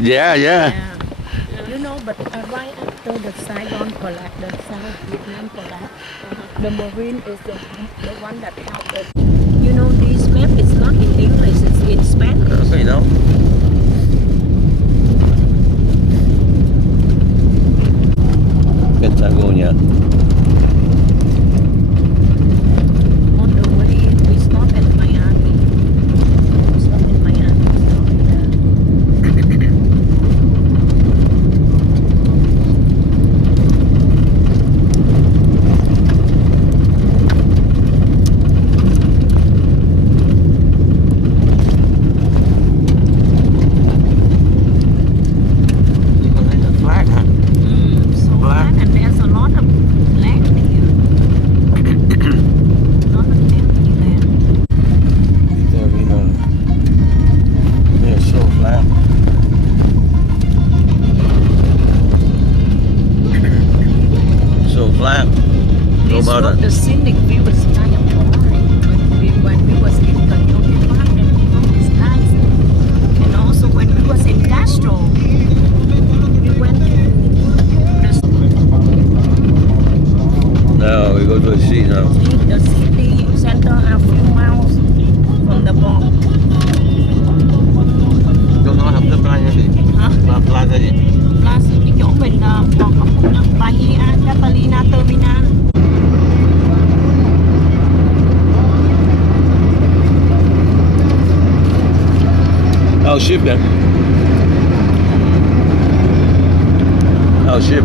Yeah. You know, but right after the Saigon collapse, the South Vietnam collapse, the Marine is the one that helped us. You know, this map is not in English, it's in Spanish. Cái gì đâu. Patagonia. On the way, we stop at Miami. Stop in Miami. The scenic view is kind of boring when we was in Coyote Park and it's nice. And also when we was in Castro, we went to Now we go to the sea now. The city center a few miles from the port. Chỗ nó học cái Playa gì? Hả? Playa gì? Playa cái chỗ mình còn Bahia Catalina Terminal. Our ship then. Our ship.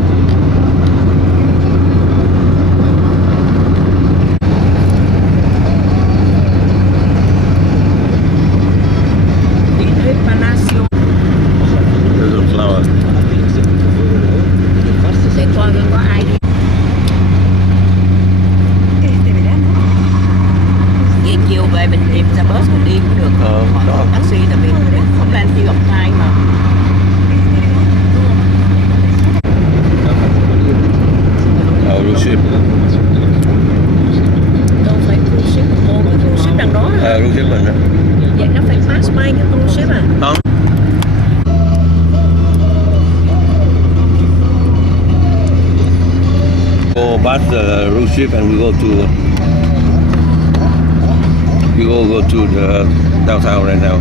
There's a flower. Để coi có ai đi. Về chiều về mình tìm ra bus mình đi cũng được. Còn taxi tại vì không lên đi gặp ai mà. Cruise ship. Đâu phải cruise ship, cái cruise ship đằng đó hả? Cruise ship mình đó. Vậy nó phải pass by cái cruise ship à? Không. Go past the cruise ship and we go to the downtown right now.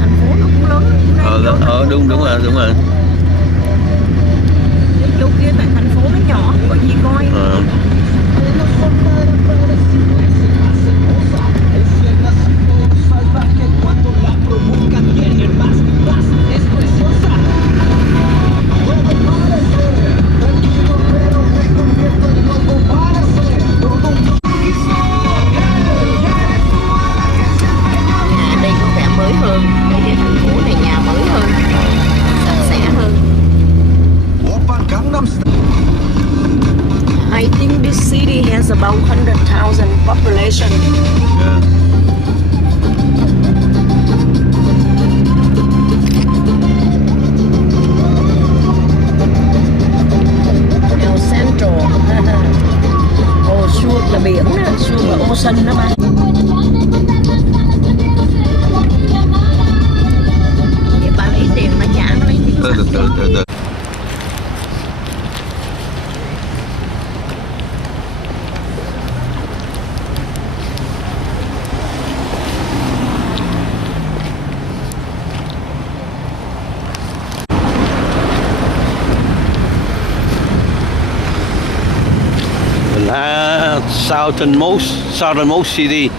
Thành phố nó cũng lớn. Đúng rồi. Cái chỗ kia tại thành phố nó nhỏ, không có gì coi. Đây có vẻ mới hơn, đây cái thành phố này nhà mới hơn, sạch sẽ hơn. I think this city has about 100,000 population. Yeah. El Centro. Suốt là biển đó, suốt là ocean đó mà. Vậy bà lấy tiền mà trả nó lấy tiền. Từ. Southernmost city.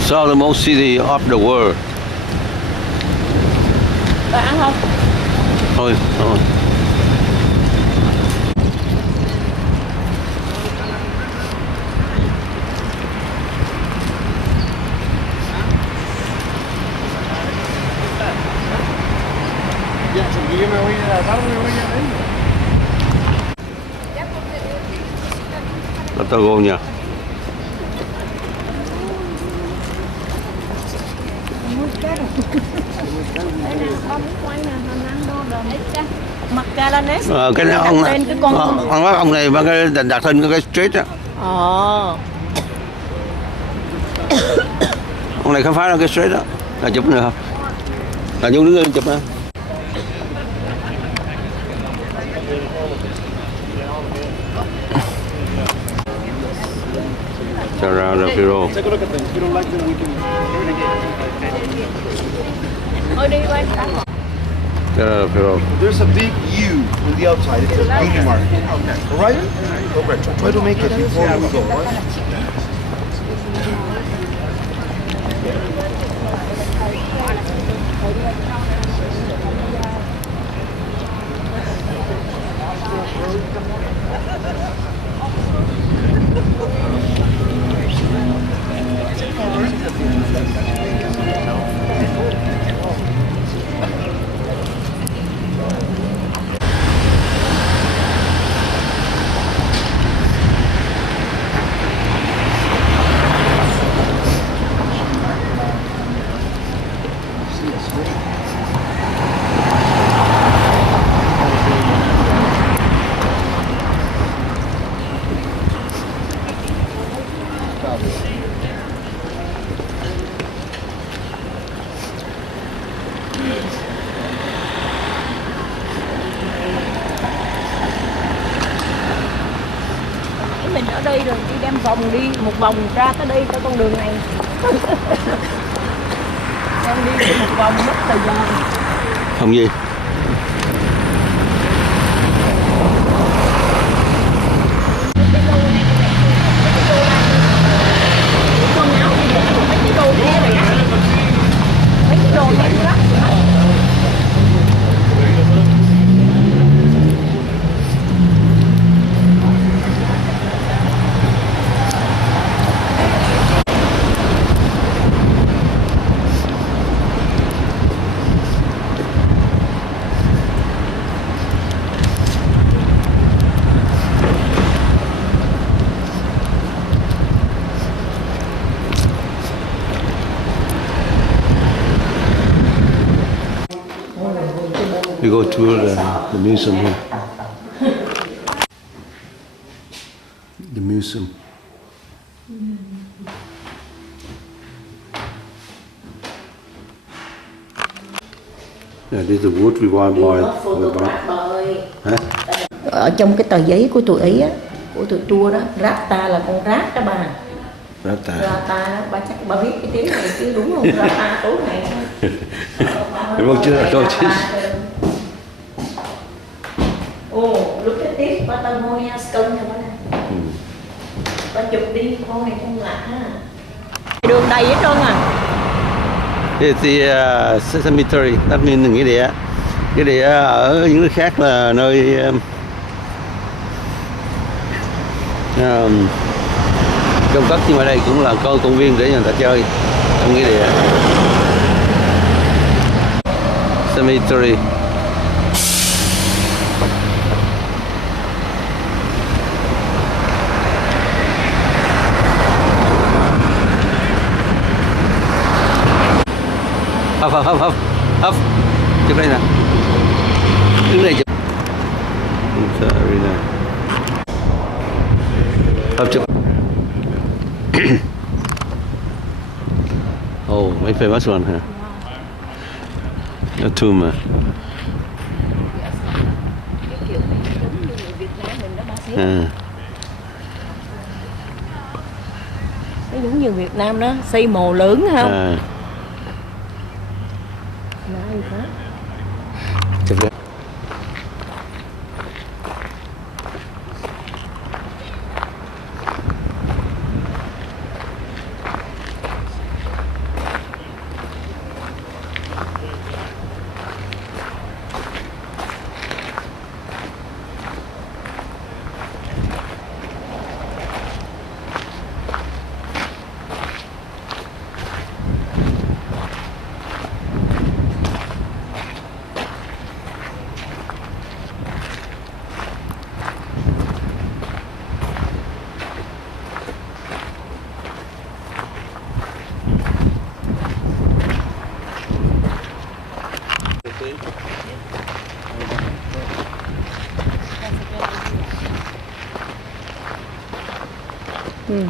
Southernmost city of the world. Bà ăn không? Thôi. Patagonia. Macalanes. Cái ông này mang cái đặt tên cái street á. Con này khám phá ra cái straight đó. Là chụp nữa không? Là Nhung đứng lên chụp đó. Around the Firo. Take a look at them. If you don't like them, we can. There's a big U on the outside. It says beauty mark. All right? Okay. Try to make it before we go. Right? Mình ở đây rồi đi đem vòng đi một vòng ra tới đây tới con đường này. Em đi một vòng mất thời gian. Không gì. Quần áo thì để mấy cái đồ kia rồi á. Mấy cái đồ này đó. We go tour the museum here. The museum. Yeah, this is the wood we want by. Hả? Ở trong cái tờ giấy của tụi ấy á, của tụi tour đó, rata là con rát đó bà. Rata. Rata đó, bà chắc bà biết cái tiếng này chứ đúng không? Rata tối này. Vâng chứ là tôi chứ. Oh, look at this Patagonia stone này bà nè. Bà chụp đi, con này không lạ ha. Đường đầy hết trơn à. It's the cemetery. That means nghĩa địa. Cái địa ở những nước khác là nơi trong cất, nhưng mà đây cũng là công viên để người ta chơi trong nghĩa địa. Cemetery. Hấp chụp đây nè, đứng đây chụp. Hấp chụp. Oh, mấy famous one hả? A tomb à? Nó giống như Việt Nam đó, xây mồ lớn không? Chụp đấy.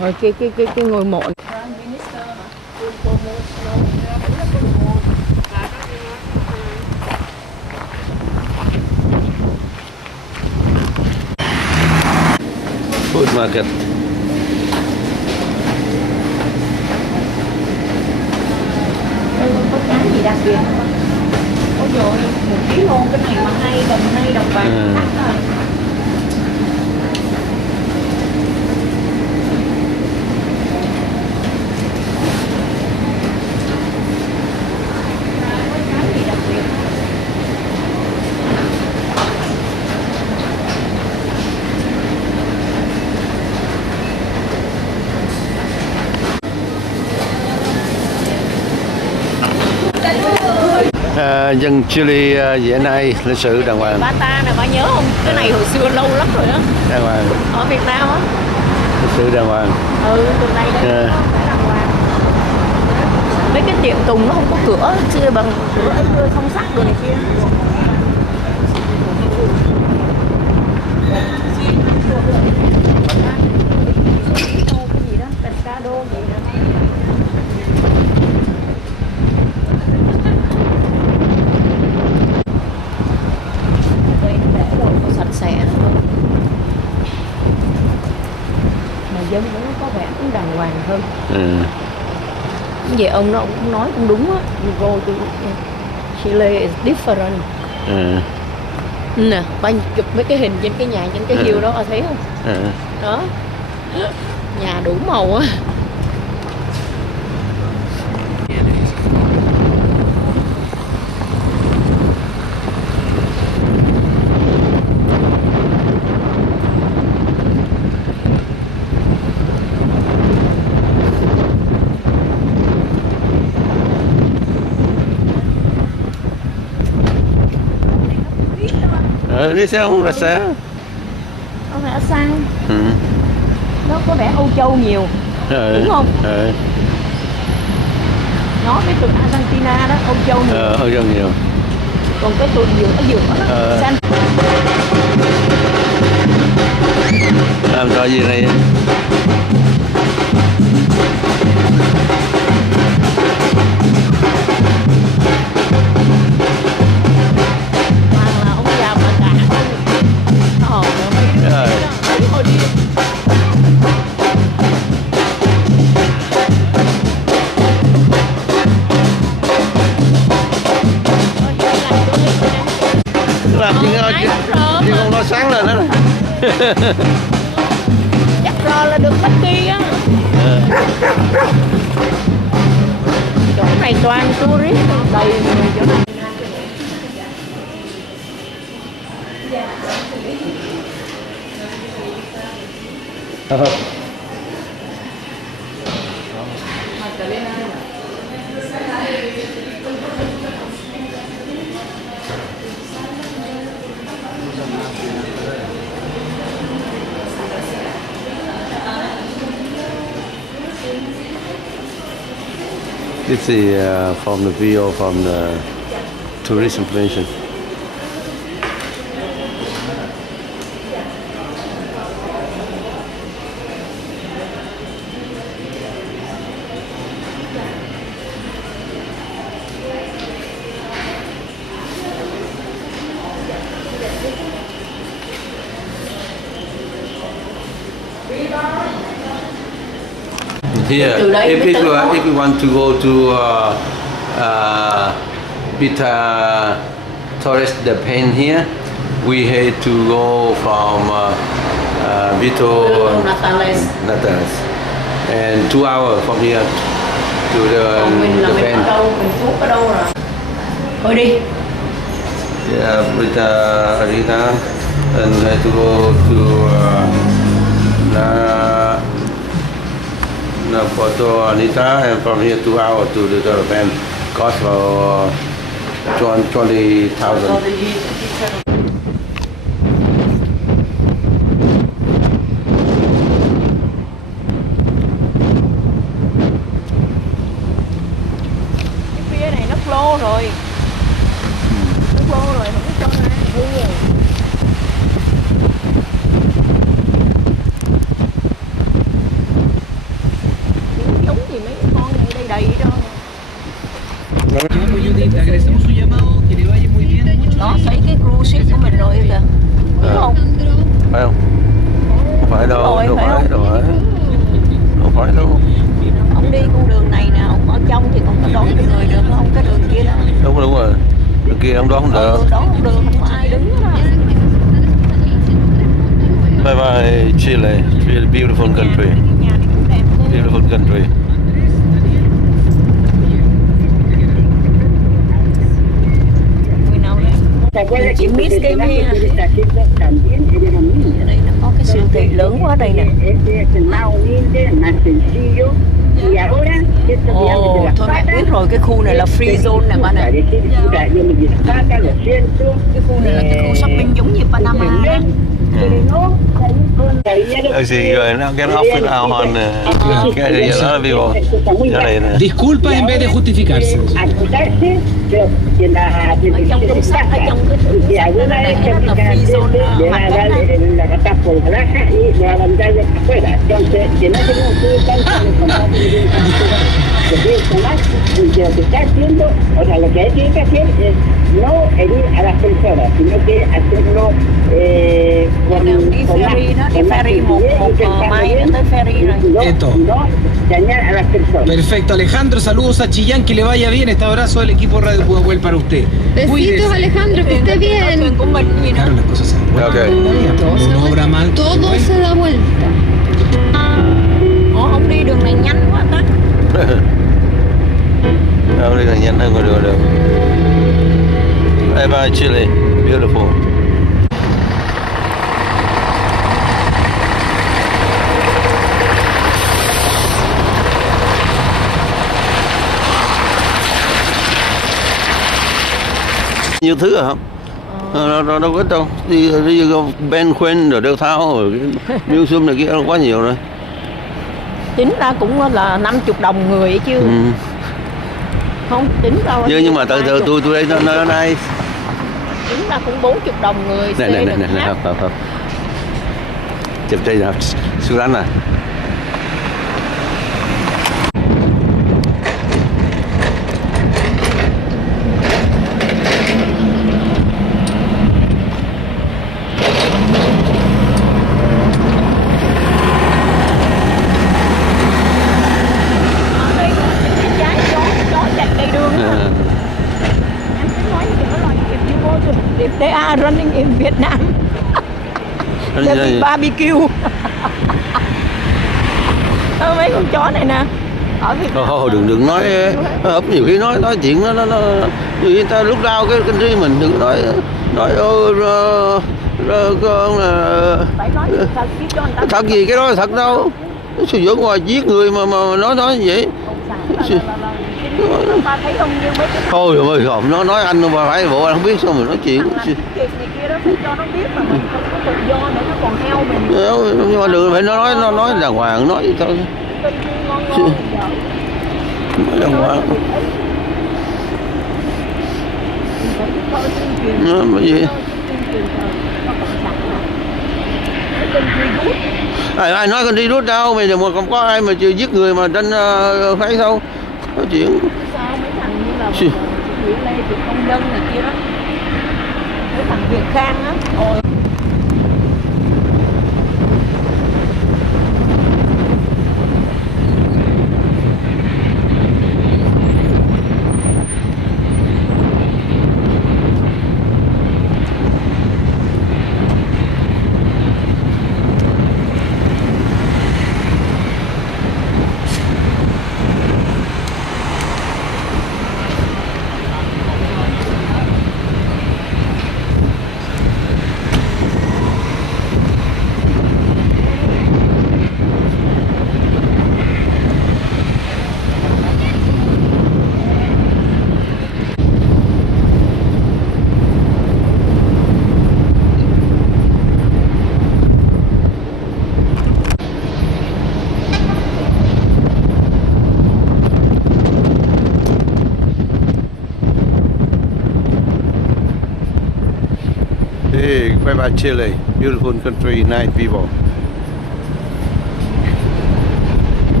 Rồi cái ngôi mộ. Food market. Đây có cái gì đặc biệt không? Ôi dồi, 1 kg luôn, cái này mà 2 đồng vàng đắt rồi. Dân Chile dễ nay lịch sử đàng hoàng. Ba ta nè, ba nhớ không? Cái này hồi xưa lâu lắm rồi đó. Đàng hoàng. Ở Việt Nam á. Lịch sử đàng hoàng. Ừ, từ này đây phải đàng hoàng. Mấy cái tiệm tùng nó không có cửa, chia bằng cửa ấy không sắt đồ này kia. Cái gì đó, pescado gì đó. Sạch sẽ hơn, mà dân nó có vẻ cũng đàng hoàng hơn. Vậy ông nó cũng nói cũng đúng á, you go to Chile is different. Nè, ba chụp mấy cái hình trên cái nhà trên cái hill đó, thấy không? Đó, nhà đủ màu á. Đi sao không là sao? Có vẻ sang. Nó có vẻ Âu Châu nhiều, đúng không? Nó cái tụi Argentina đó, Âu Châu nhiều. Âu Châu nhiều. Còn cái tụi giữa đó, xanh. Làm trò gì này? Làm gì nhưng không nó sáng lên đó. Chắc rồi là được bắt đi á. Chỗ này toàn tourist đầy người chỗ này. This is from the video from the tourist information. Here, if you want to go to Bita Torres de Pen here, we had to go from Vito Natales, and 2 hours from here to the Pen. Thôi đi. Yeah, Bita Arena, and had to go to Porto Anita, and from here 2 hours to the Pen. Cost for 20,000. Cái này nó flow rồi. Nó flow rồi, không có cho ra. Giống gì mấy con này đây đầy đó. Le agradecemos su llamado, que le vaya muy bien. Đó, thấy cái cruise ship của mình rồi kìa. Đúng không? Phải không? Không phải đâu, Rồi, đâu phải phải, không? đâu phải. Không phải đâu. Ông đi con đường này nè, ông ở trong thì còn có đón được người được không? Cái đường kia đó. Đúng rồi. Đường kia ông đón không được. Đón không được, không có ai đứng đó. Bye bye Chile. Really beautiful country. Beautiful country. Chị miss cái ở đây nó có cái siêu thị lớn quá đây nè. Ồ, thôi mẹ biết rồi, cái khu này là free zone nè bạn ạ. Cái khu này là cái khu shopping giống như Panama đó. Sí, no, get off it on que ya la vivo. Ya la viene. Disculpa en vez de justificarse. Ở trong trong sách, ở trong cái thứ này nó là free zone mặt đất Lo que está haciendo, o sea, lo que él tiene que hacer es no herir a las personas, sino que hacerlo con đi ferry đó, đi ferry một máy nữa tới ferry rồi. Esto. no dañar a las personas. Perfecto, Alejandro, saludos a Chillán, que le vaya bien. Este abrazo del equipo Radio Pudahuel para usted. Besitos, Alejandro, que esté bien. Của mình gì Claro, las cosas se dan vuelta. Ok. Cuando uno obra mal. Todo se da vuelta. Ủa, không đi đường này nhanh quá ta. Đâu đi là nhanh hơn ngoài đường được. Bye bye Chile. Beautiful. Nhiều thứ à không? Đâu có ít đâu. Đi Ben Khuyên rồi đeo tháo rồi museum này kia quá nhiều rồi. Tính ra cũng là 50 đồng người ấy chứ. Không tính đâu. Nhưng mà từ từ tôi đây nó đây. Tính ra cũng 40 đồng người. Này không. Chụp đây nào. Xuống đánh này. They are running in Vietnam. They be barbecue. Mấy con chó này nè. Ở Việt Nam. Thôi đừng nói nhiều khi nói chuyện nó người ta lúc nào cái country mình đừng nói con là phải nói thật chứ cho người ta. thật gì cái đó là thật đâu. Sử dụng ngoài giết người mà nói như vậy. Ba thấy không như mấy cái Thôi rồi không nó nói anh mà phải bộ anh không biết sao mình nói chuyện. Chuyện này kia đó phải cho nó biết mà mình không có tự do nữa, nó còn heo mình. Nhưng mà đừng phải nói đàng hoàng nói gì thôi. Nói đàng hoàng. Nó gì? Ai nói con đi rút đâu mà giờ không có ai mà giết người mà trên phải đâu. Nói chuyện sao mấy thằng như là Nguyễn Lê Thị Công Nhân này kia đó, mấy thằng Việt Khang á. Hey, bye bye Chile, beautiful country, nice people.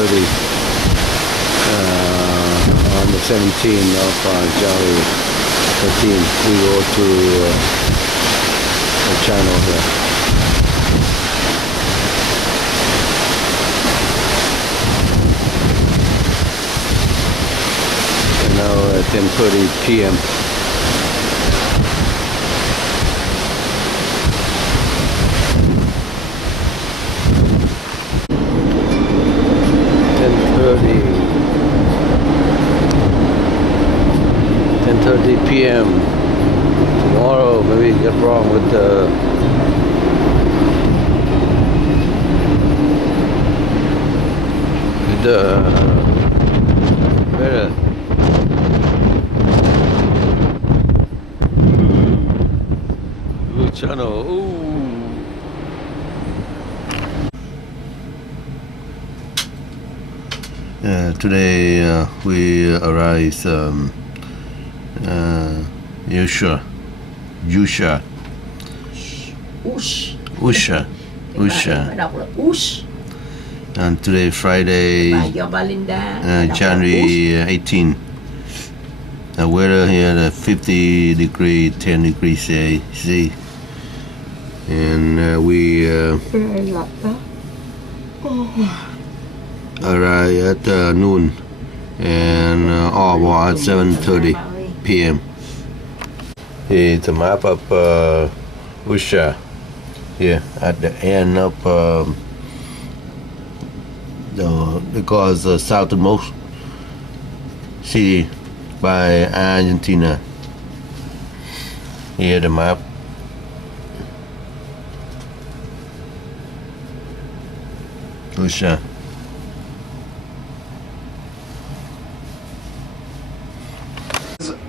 10:30 on the 17th of January 13th. We go to the channel here. And now at 10:30 p.m. p.m. Tomorrow, maybe get wrong with the better. Good channel. Ooh. Today we arrived Usha. And today Friday, January 18. The weather here at 50 degrees, 10 degrees C. And we arrive at noon and all at 7:30 p.m. It's a map of Usha here at the end of because the southernmost city by Argentina. Here the map. Usha.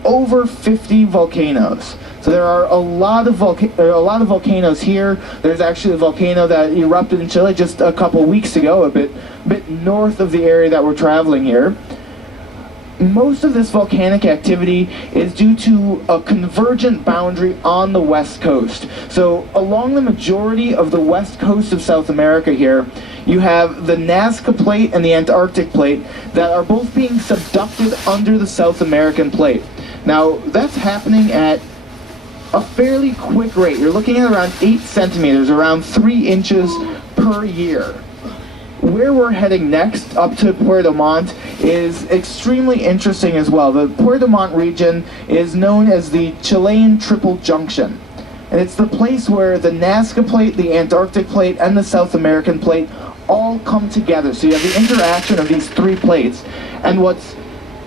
Over 50 volcanoes. So there are a lot of volcanoes here. There's actually a volcano that erupted in Chile just a couple weeks ago, a bit north of the area that we're traveling here. Most of this volcanic activity is due to a convergent boundary on the west coast. So along the majority of the west coast of South America here, you have the Nazca Plate and the Antarctic Plate that are both being subducted under the South American Plate. Now, that's happening at a fairly quick rate. You're looking at around 8 centimeters, around 3 inches per year. Where we're heading next, up to Puerto Montt, is extremely interesting as well. The Puerto Montt region is known as the Chilean Triple Junction. And it's the place where the Nazca Plate, the Antarctic Plate, and the South American Plate all come together. So you have the interaction of these 3 plates. And what's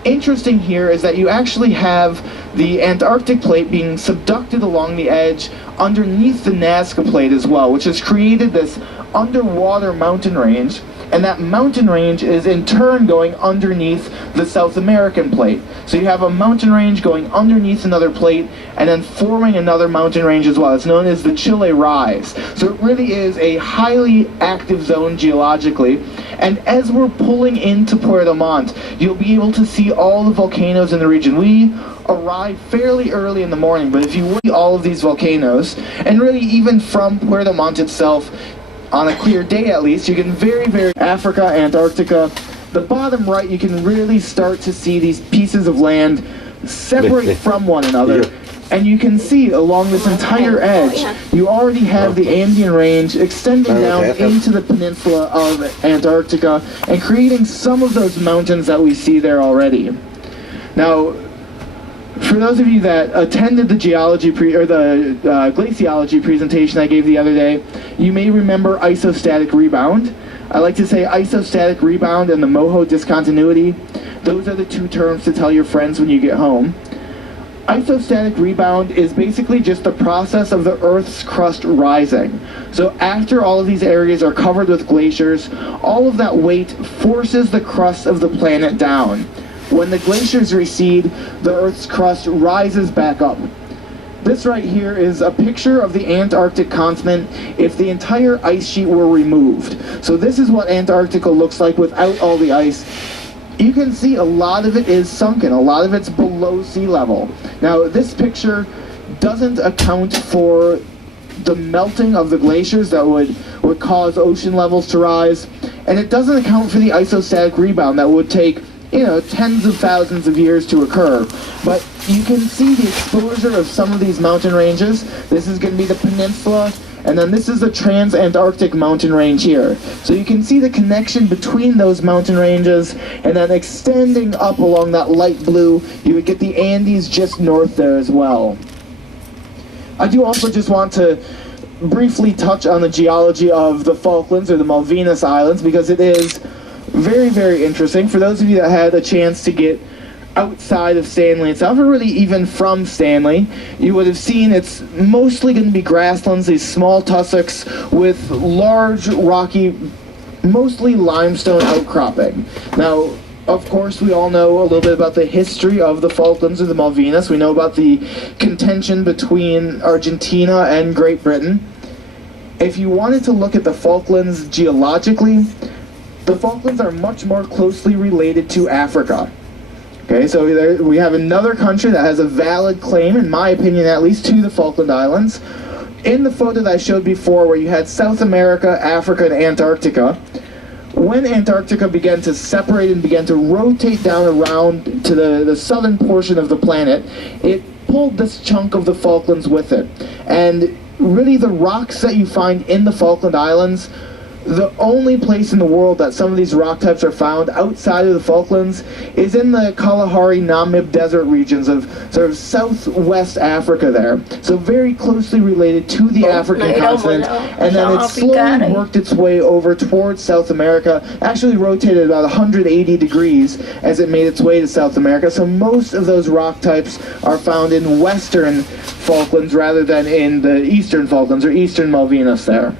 interesting here is that you actually have the Antarctic Plate being subducted along the edge underneath the Nazca Plate as well, which has created this underwater mountain range, and that mountain range is in turn going underneath the South American Plate. So you have a mountain range going underneath another plate and then forming another mountain range as well. It's known as the Chile Rise. So it really is a highly active zone geologically. And as we're pulling into Puerto Montt, you'll be able to see all the volcanoes in the region. We arrived fairly early in the morning, but if you look at all of these volcanoes, and really even from Puerto Montt itself, on a clear day at least, you can very Africa, Antarctica, the bottom right, you can really start to see these pieces of land separate from one another. And you can see along this entire edge, you already have the Andean range extending down into the peninsula of Antarctica and creating some of those mountains that we see there already. Now, for those of you that attended the glaciology presentation I gave the other day, you may remember isostatic rebound. I like to say isostatic rebound and the Moho discontinuity. Those are the 2 terms to tell your friends when you get home. Isostatic rebound is basically just the process of the Earth's crust rising. So after all of these areas are covered with glaciers, all of that weight forces the crust of the planet down. When the glaciers recede, the Earth's crust rises back up. This right here is a picture of the Antarctic continent if the entire ice sheet were removed. So this is what Antarctica looks like without all the ice. You can see a lot of it is sunken, a lot of it's below sea level. Now this picture doesn't account for the melting of the glaciers that would cause ocean levels to rise, and it doesn't account for the isostatic rebound that would take, tens of thousands of years to occur. But you can see the exposure of some of these mountain ranges. This is going to be the peninsula, and then this is the trans-Antarctic mountain range here. So you can see the connection between those mountain ranges, and then extending up along that light blue, you would get the Andes just north there as well. I do also just want to briefly touch on the geology of the Falklands or the Malvinas Islands, because it is very, very interesting. For those of you that had a chance to get outside of Stanley itself, or really even from Stanley, you would have seen it's mostly going to be grasslands, these small tussocks with large rocky, mostly limestone outcropping. Now, of course, we all know a little bit about the history of the Falklands or the Malvinas. We know about the contention between Argentina and Great Britain. If you wanted to look at the Falklands geologically, the Falklands are much more closely related to Africa. Okay, so there, we have another country that has a valid claim, in my opinion at least, to the Falkland Islands. In the photo that I showed before, where you had South America, Africa, and Antarctica, when Antarctica began to separate and began to rotate down around to the southern portion of the planet, it pulled this chunk of the Falklands with it. And really the rocks that you find in the Falkland Islands, the only place in the world that some of these rock types are found outside of the Falklands is in the Kalahari Namib Desert regions of sort of southwest Africa there. So very closely related to the African continent. And then it slowly worked its way over towards South America, actually rotated about 180 degrees as it made its way to South America. So most of those rock types are found in western Falklands rather than in the eastern Falklands or eastern Malvinas there.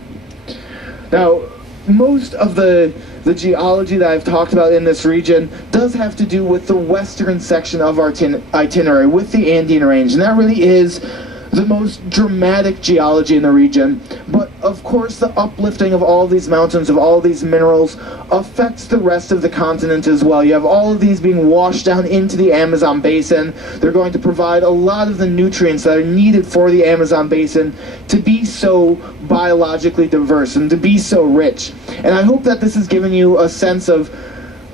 Now, most of the geology that I've talked about in this region does have to do with the western section of our itinerary, with the Andean Range, and that really is the most dramatic geology in the region. But of course the uplifting of all these mountains, of all these minerals, affects the rest of the continent as well. You have all of these being washed down into the Amazon basin. They're going to provide a lot of the nutrients that are needed for the Amazon basin to be so biologically diverse and to be so rich. And I hope that this has given you a sense of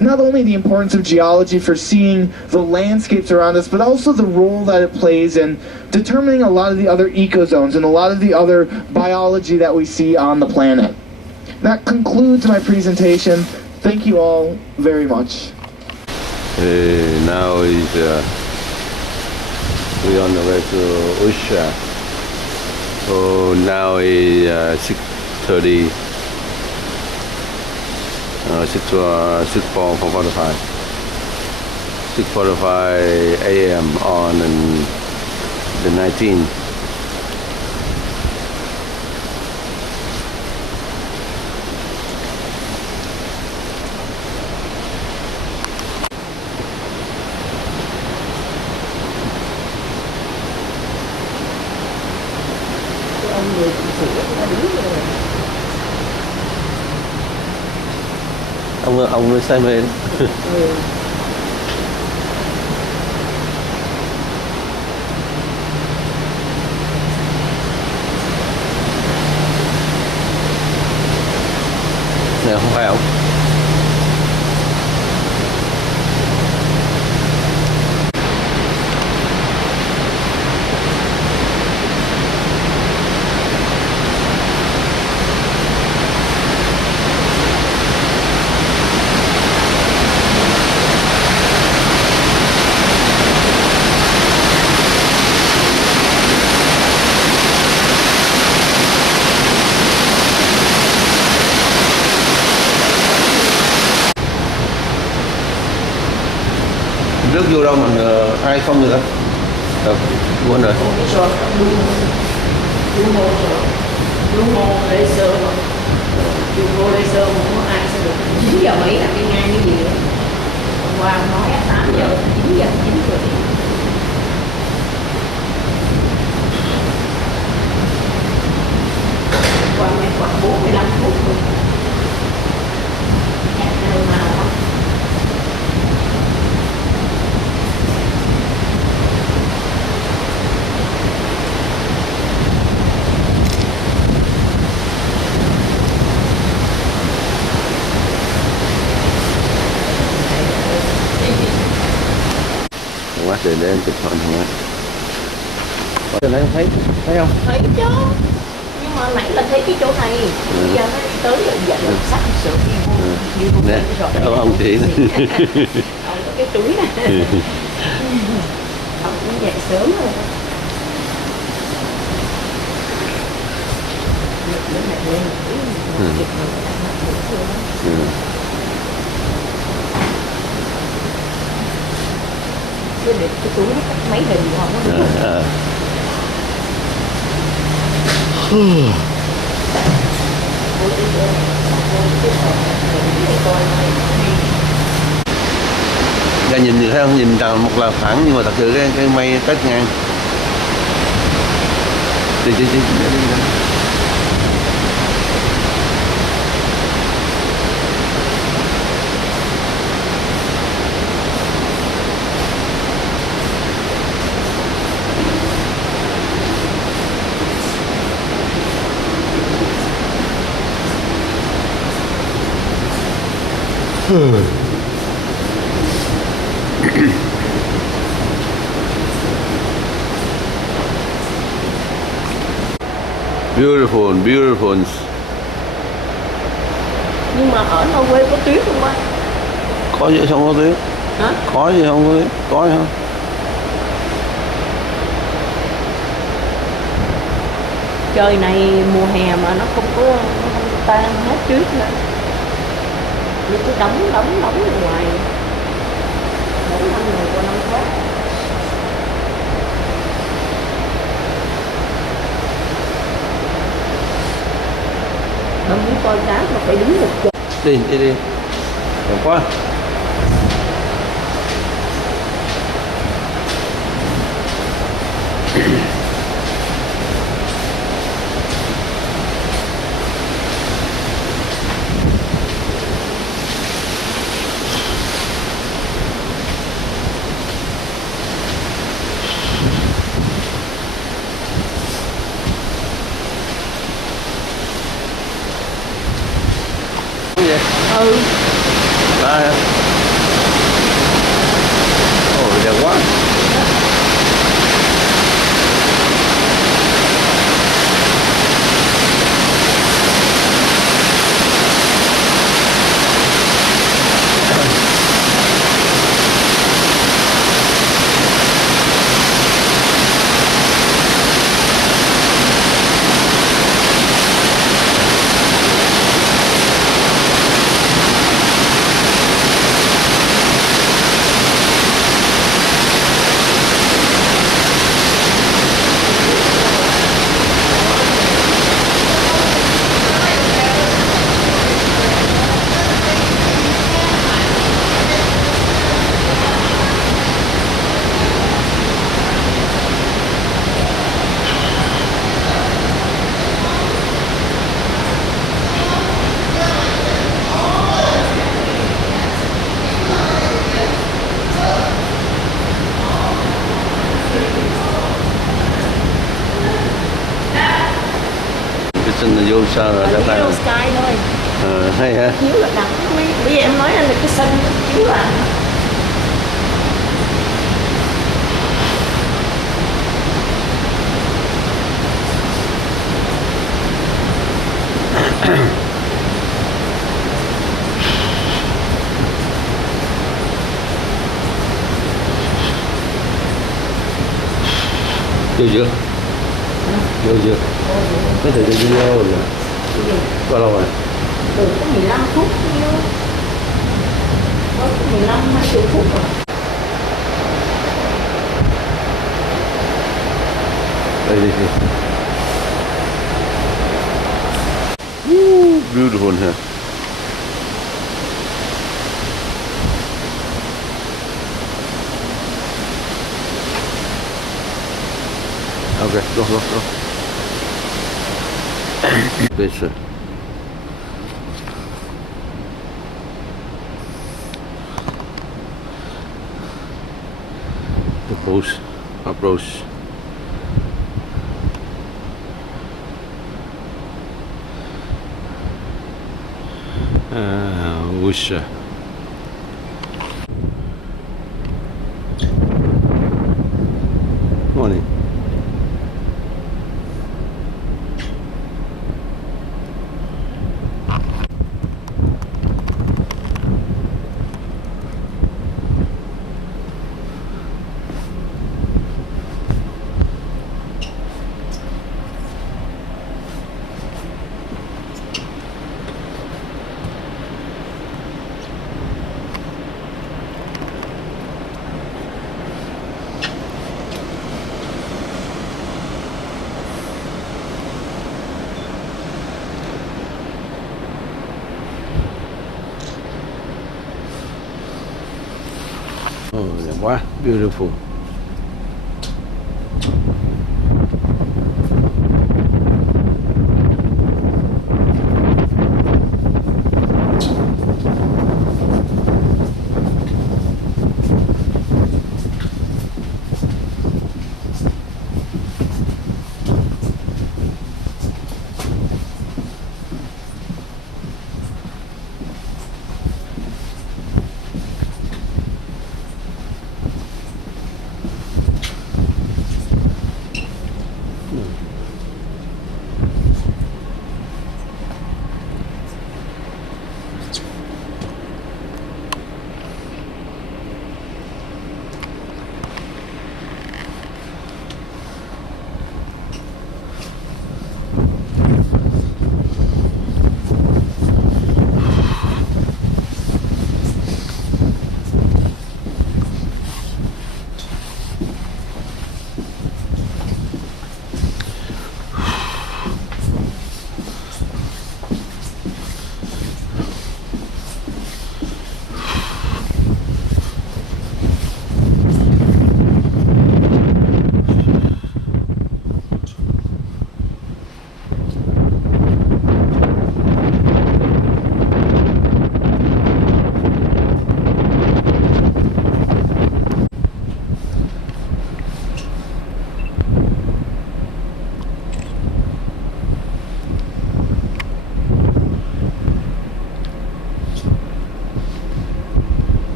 not only the importance of geology for seeing the landscapes around us, but also the role that it plays in determining a lot of the other ecozones and a lot of the other biology that we see on the planet. That concludes my presentation. Thank you all very much. Now is we on the way to Usha. So now is 6:30. 6:45 a.m. on the 19th. Ông mới say mê. Nè, không phải không? Nước vô đâu mà ai không nữa. Được, buồn rồi. Chín giờ mấy là cái ngang cái gì nữa. Hôm qua nói 8 giờ, 9 giờ, 9 giờ. Qua mấy khoảng 45 phút rồi. Hẹn đâu nào đó. mắt để em chụp hình không? Trên đây thấy không? Thấy chứ. Nhưng mà nãy là thấy cái chỗ này. Bây giờ nó tới rồi giờ là sắp sửa đi vô Nè, rồi. ông chị Ông có cái túi này. Ông cũng dậy sớm rồi. Cái túi nó cắt mấy hình không á. Ra nhìn thì thấy không, nhìn là một là phẳng nhưng mà thật sự cái mây cách ngang. Đi. Beautiful. Nhưng mà ở Norway có tuyết không anh? Có gì không có tuyết? Hả? Có gì không có tuyết? Có gì không? Trời này mùa hè mà nó không tan hết tuyết nữa. Nó cứ đóng ở ngoài. Mỗi năm này qua năm khác. Nó muốn coi cá mà phải đứng một chỗ. Đi. Đẹp quá. Vậy? Ừ. Hả? Ôi đẹp quá. Xin là vô sao rồi đã tay Yellow rồi. sky thôi. Hay hả? Chiếu là đậm. Bây giờ em nói anh là cái xanh chiếu là Vô chưa? Vô chưa? Cái thời gian video rồi. Bao lâu rồi? từ có 15 phút nhiêu. Có 15-20 phút rồi. Đây. Beautiful here. Okay, go. This approach. Wow, beautiful.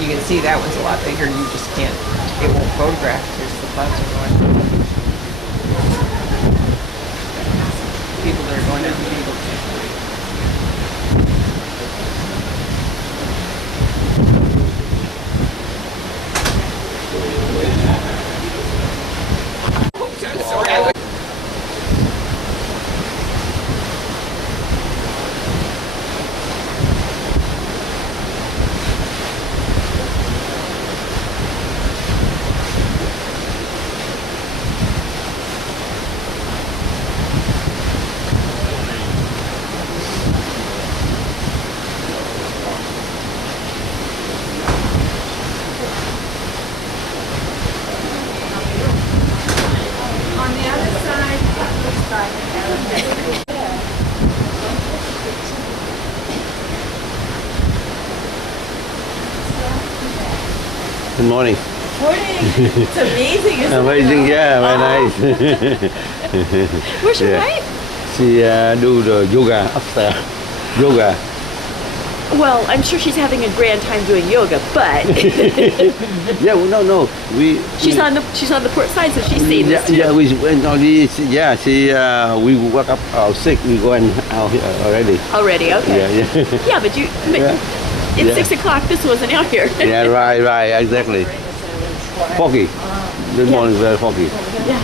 You can see that one's a lot bigger. You just can't. It won't photograph because the clouds are going. People that are going to be able to. Good morning. Morning. It's amazing, isn't Amazing, it? yeah, very nice. Where's your Yeah. wife? She do the yoga upstairs. Yoga. Well, I'm sure she's having a grand time doing yoga, but Yeah, well, no. she's on the port side, so she's seen this too. Yeah, we went already. Yeah, we woke up sick. We going out here already. Already, okay. Yeah. Yeah, but Yeah. it's Yeah. 6 o'clock. This wasn't out here. Yeah, right, exactly. Foggy. This morning very foggy. Yeah.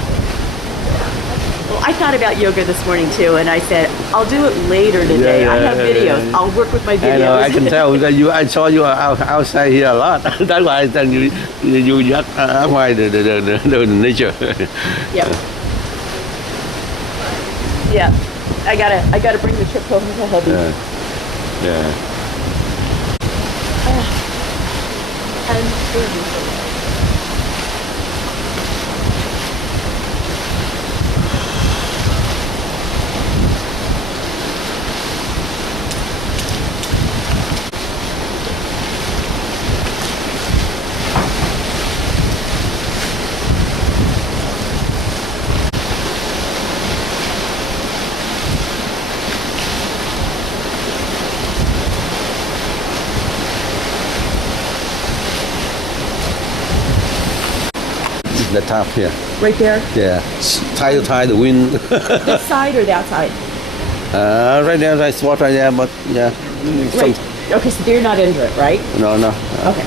Well, I thought about yoga this morning too, and I said I'll do it later today. I have videos. I'll work with my videos. I know, I can tell because I saw you outside here a lot. That's why I tell you just outside the nature. Yep. Yeah. I gotta bring the trip home to hubby. Yeah. And The top here. right there, Yeah. Tide, the wind. this side or that side? Right there, I spot right there, but yeah. Right. Okay, so they're not into it, right? No. Okay.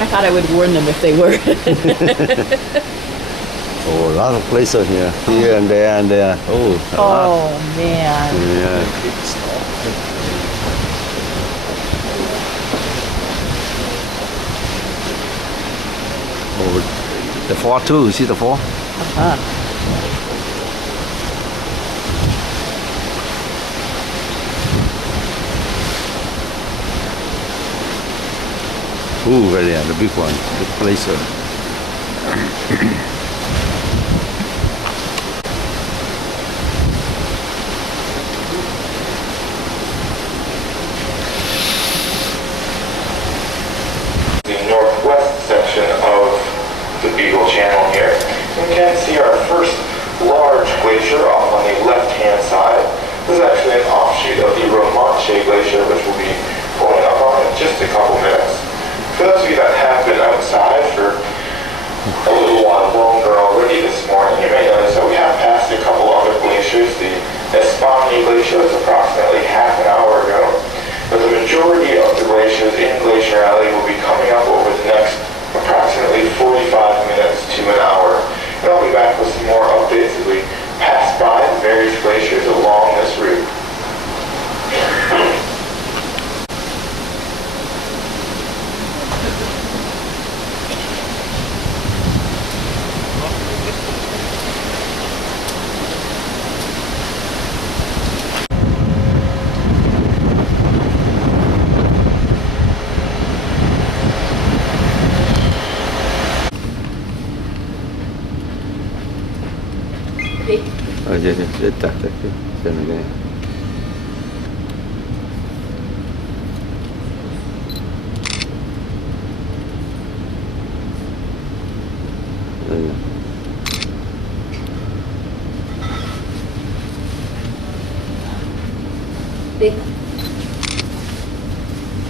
I thought I would warn them if they were. Oh, a lot of places here. Here and there and there. Oh, a lot. Oh man. Yeah. Oh, The fall too. You see the fall? Ooh, right there, the big one, the glacier. The northwest section of the Beagle Channel here. You can see our first large glacier off on the left-hand side. This is actually an offshoot of the Romanche Glacier, which we'll be pulling up on in just a couple minutes. For those of you that have been outside for a little while longer already this morning, you may notice that we have passed a couple other glaciers. The Espani Glacier was approximately half an hour ago, but the majority of the glaciers in Glacier Alley will be coming up over the next approximately 45 minutes to an hour. And I'll be back with some more updates as we pass by the various glaciers along this route.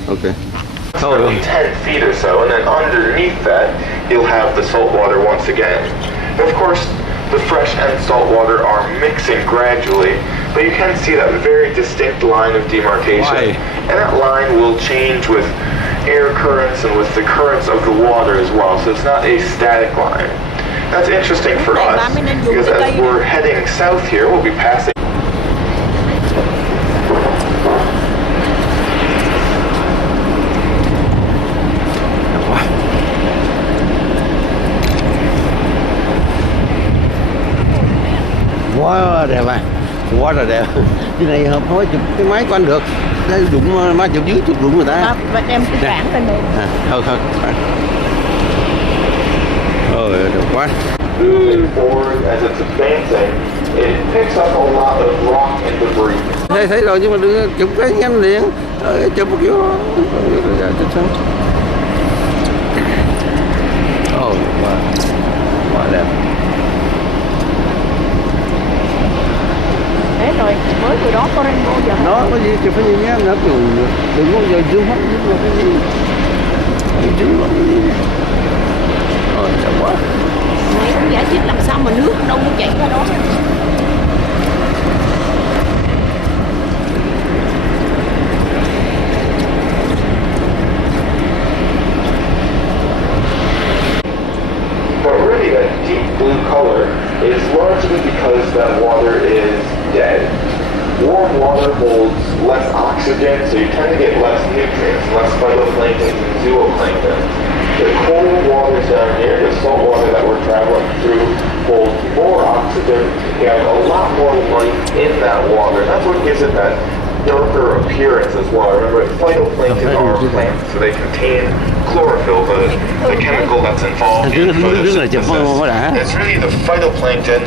Okay. Probably 10 feet or so, and then underneath that, you'll have the salt water once again. And of course, the fresh and salt water are mixing gradually, but you can see that very distinct line of demarcation. And that line will change with air currents and with the currents of the water as well, so it's not a static line. That's interesting for us, because as we're heading south here, we'll be passing quá đẹp à, quá là đẹp. Cái này không có chụp cái máy của anh được, đây đụng máy chụp dưới chụp đụng người ta. Và đem cái cản lên đây. Thôi. Đẹp quá. moving forward as it's advancing, it picks up a lot of rock and debris. Thấy rồi nhưng mà đừng chụp cái nhanh liền, chụp một kiểu đó. Quá đẹp. Thế rồi, mới từ đó có rainbow giờ. Nó có gì chụp cái gì nhá, nó đừng có giờ zoom hết, zoom cái gì. Zoom cái gì. Đẹp quá. Mày không giải thích làm sao mà nước đâu có chảy ra đó. But really that deep blue color is largely because that water is dead. Warm water holds less oxygen, so you tend to get less nutrients, less phytoplankton and zooplankton. The cold waters down here, the salt water that we're traveling through, holds more oxygen. You have a lot more life in that water. That's what gives it that darker appearance as well. Remember, phytoplankton are plants, so they contain chlorophyll, the chemical that's involved in photosynthesis. It's really the phytoplankton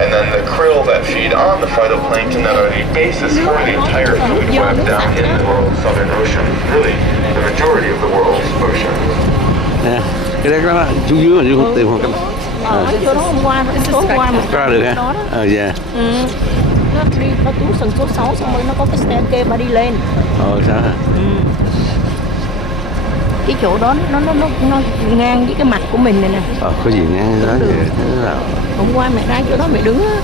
and then the krill that feed on the phytoplankton that are the basis for the entire food web down in the world's southern ocean. Really, the majority of the world's oceans. Nè, cái đấy nó chú dưới mà chú không tìm một cái. Chỗ đó hôm qua, tối qua mà ra được hả? Dạ. Nó đi nó túi sân số 6 xong rồi nó có cái staircase mà đi lên. Sao hả? Cái chỗ đó nó ngang với cái mặt của mình này nè. Có gì ngang đó thì hôm qua mẹ ra chỗ đó mẹ đứng á.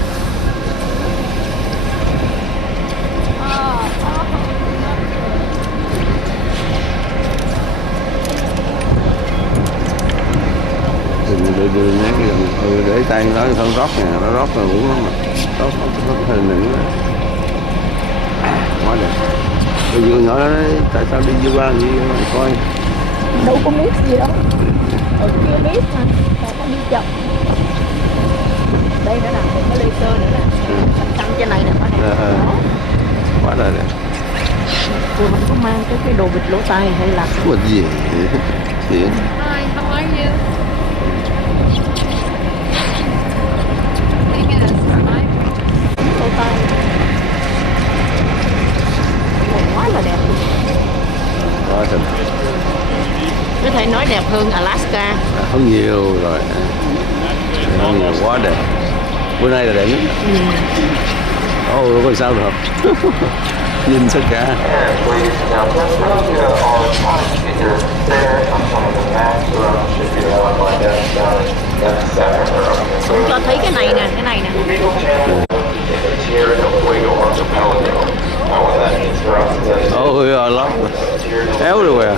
Đường cái gần để tay nó không rót nè, nó rót là uống lắm mà rót hình nữa quá đẹp. Bây giờ nhỏ đó tại sao đi vô qua gì coi đâu có biết gì đâu, chưa biết mà. đi chậm. Đây nữa nè, có laser nữa nè, căng trên này nè, có nè. Quá là đẹp. Cô vẫn có mang cái đồ bịt lỗ tai hay là Quần gì? Thiện. Hi, how are you? lỗ tai. Quá là đẹp luôn. Quá thật. Có thể nói đẹp hơn Alaska. Không nhiều rồi. Không nhiều, quá đẹp. Bữa nay là đẹp nhất. Có sao được. Nhìn tất cả. Cũng cho thấy cái này nè, cái này nè. Oh, yeah, I love it. Everywhere.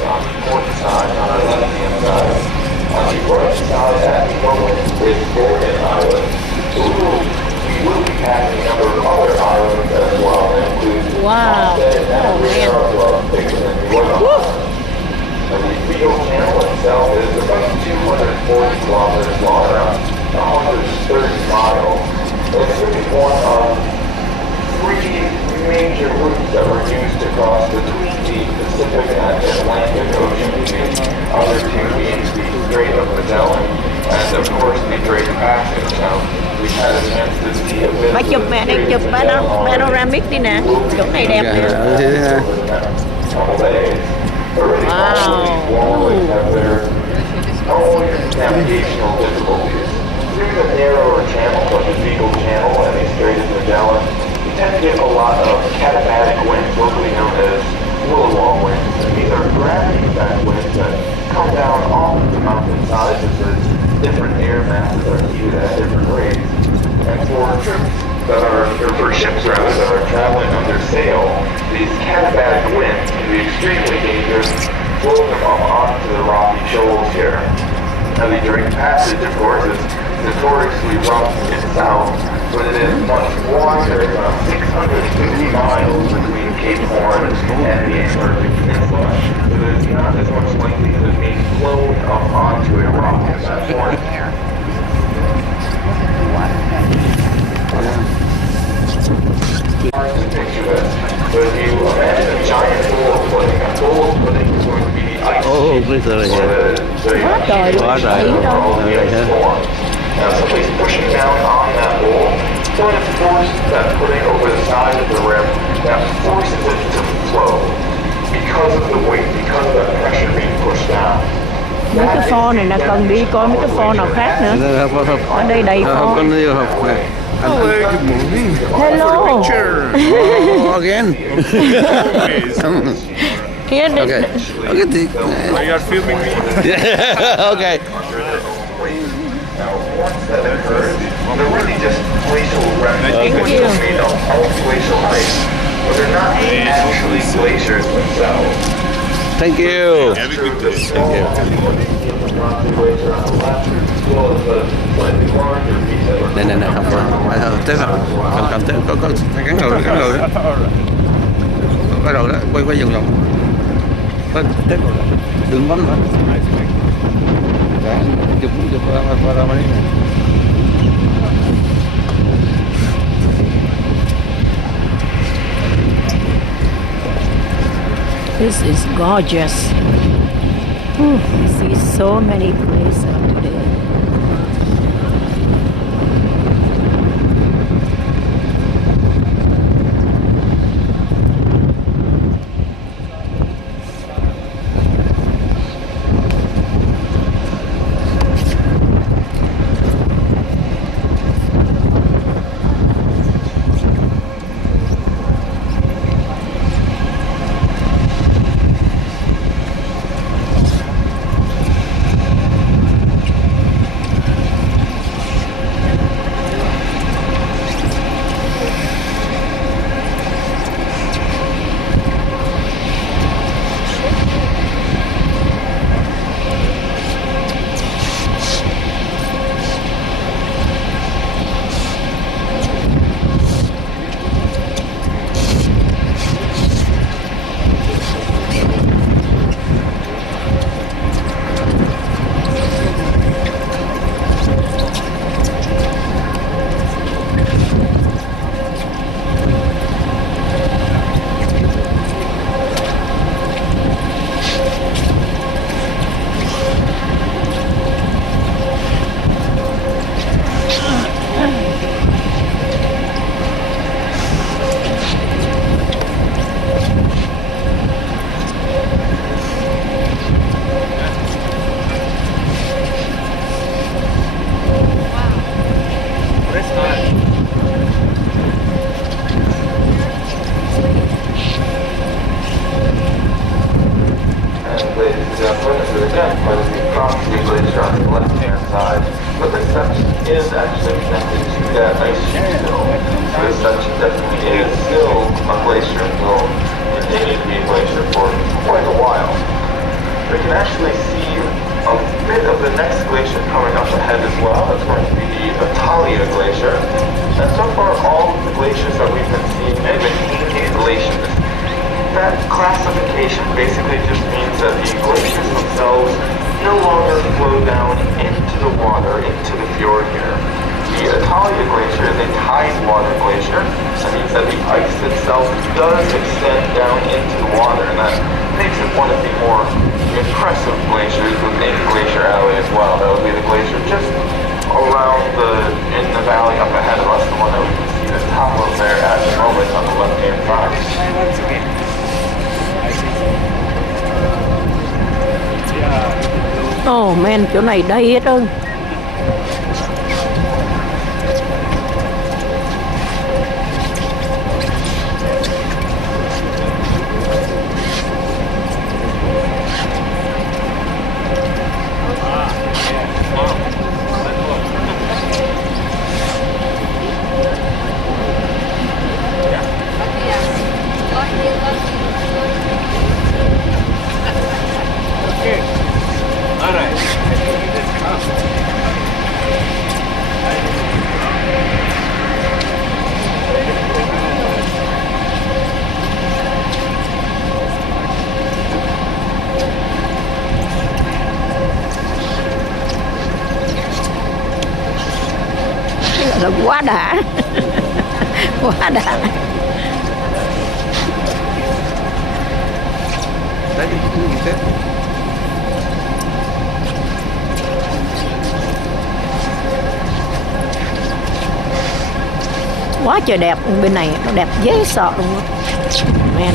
Wow. Oh, man. The Eagle Channel itself is about 240 kilometers long, around 130 miles. It's really one of three major routes that were used to cross between the Pacific and Atlantic Oceans. The other two being the Strait of Magellan and, of course, the Great Passage. Now, we had a chance to see a bit Phải chụp mẹ đây, chụp panoramic đi nè. Chỗ này đẹp nè. Wow. Navigational difficulties. Through the narrower channels like the Eagle Channel and the Strait of Magellan, you tend to get a lot of katabatic winds, locally known as willow winds. And these are gravity-backed winds that come down off the mountainsides as the different air masses are heated at different rates. And for trips that are, or for ships rather, that are traveling under sail, these katabatic winds can be extremely dangerous, blowing them up onto the rocky shoals here. Now the Drake Passage, of course, is notoriously rough itself, but it is much wider, about 650 miles between Cape Horn and the Antarctic Peninsula, so there's not as much likelihood of being blown up onto a rocky platform there. Hard to picture this, but if you imagine a giant bowl of pudding, a bowl of pudding is going to be the ice sheet, Quá trời. Now somebody's pushing down on that bowl, going to force that pudding over the side of the rim, that forces it to flow because of the weight, because of the pressure being pushed down. Mấy cái pho này là cần đi coi mấy cái pho nào khác nữa. Ở đây đầy pho. Hello, good morning. Hello. Oh, again. Here Okay. Okay. You are filming me? Yeah. Okay. Now, once that occurs, they're really just glacial remnants. Thank you. All glacial ice, but they're not actually glaciers themselves. Thank you. Have a good day. Thank you. Nè, không phải thôi, tiếp không? Cầm tiếp, có gắn rồi đó. Có rồi đó, quay vòng vòng. Có tiếp rồi. Đừng bấm nữa. Chụp qua ra đi. This is gorgeous. You see so many places today. that ice sheet still. So as such, it definitely is still a glacier and will continue to be a glacier for quite a while. We can actually see a bit of the next glacier coming up ahead as well. It's going to be the Antarctica Glacier. And so far, all of the glaciers that we've been seeing have been hazy glaciers. That classification basically just means that the glaciers themselves no longer flow down into the water, into the fjord here. The Antarctica Glacier is a tidewater glacier. That means that the ice itself does extend down into the water, and that makes it one of the more impressive glaciers within Glacier Alley as well. That would be the glacier just around in the valley up ahead of us, the one that we can see the top of there at the moment on the left-hand side. Oh man, chỗ này đầy hết ơn. Là quá đã. Quá đã. Quá trời đẹp, bên này nó đẹp dễ sợ luôn á. Man.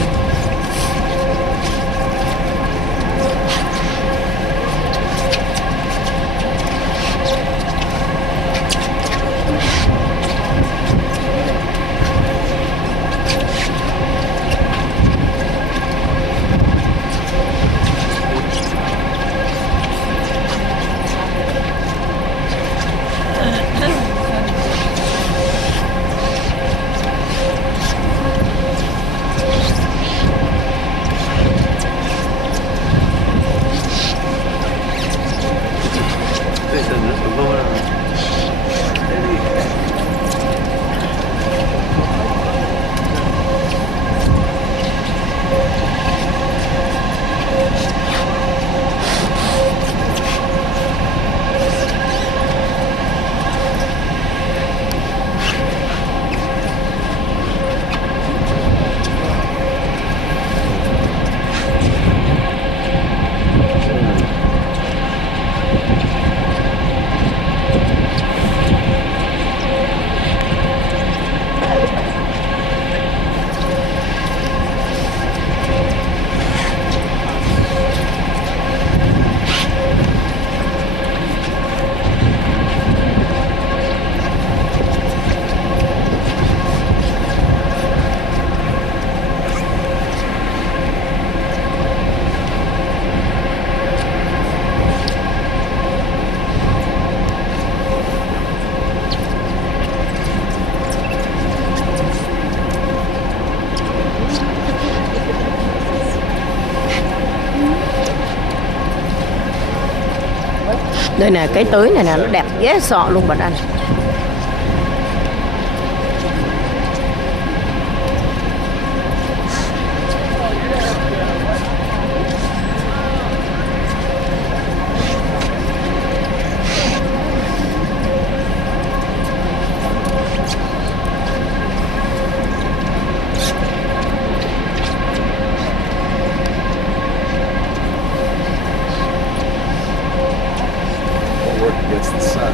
Đây nè, cái tưới này nè, nó đẹp dễ sợ luôn bạn anh. Work against the sun.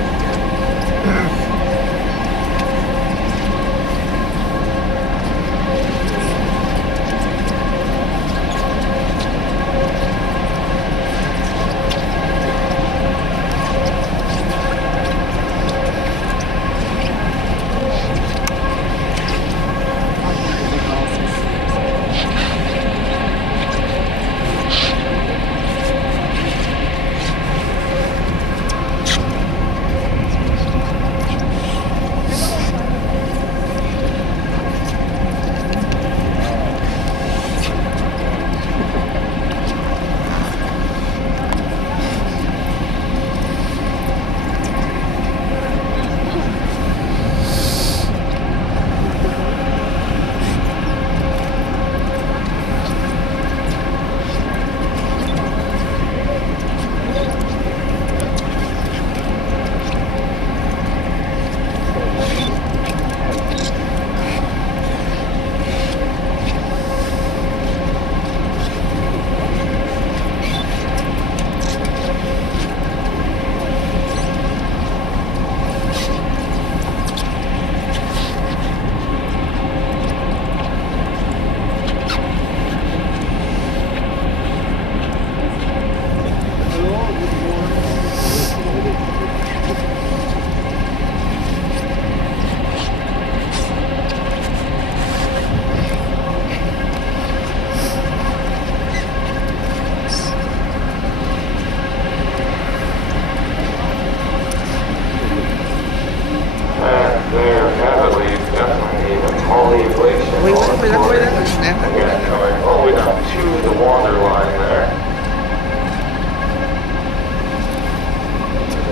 Going all the way down to the water line there.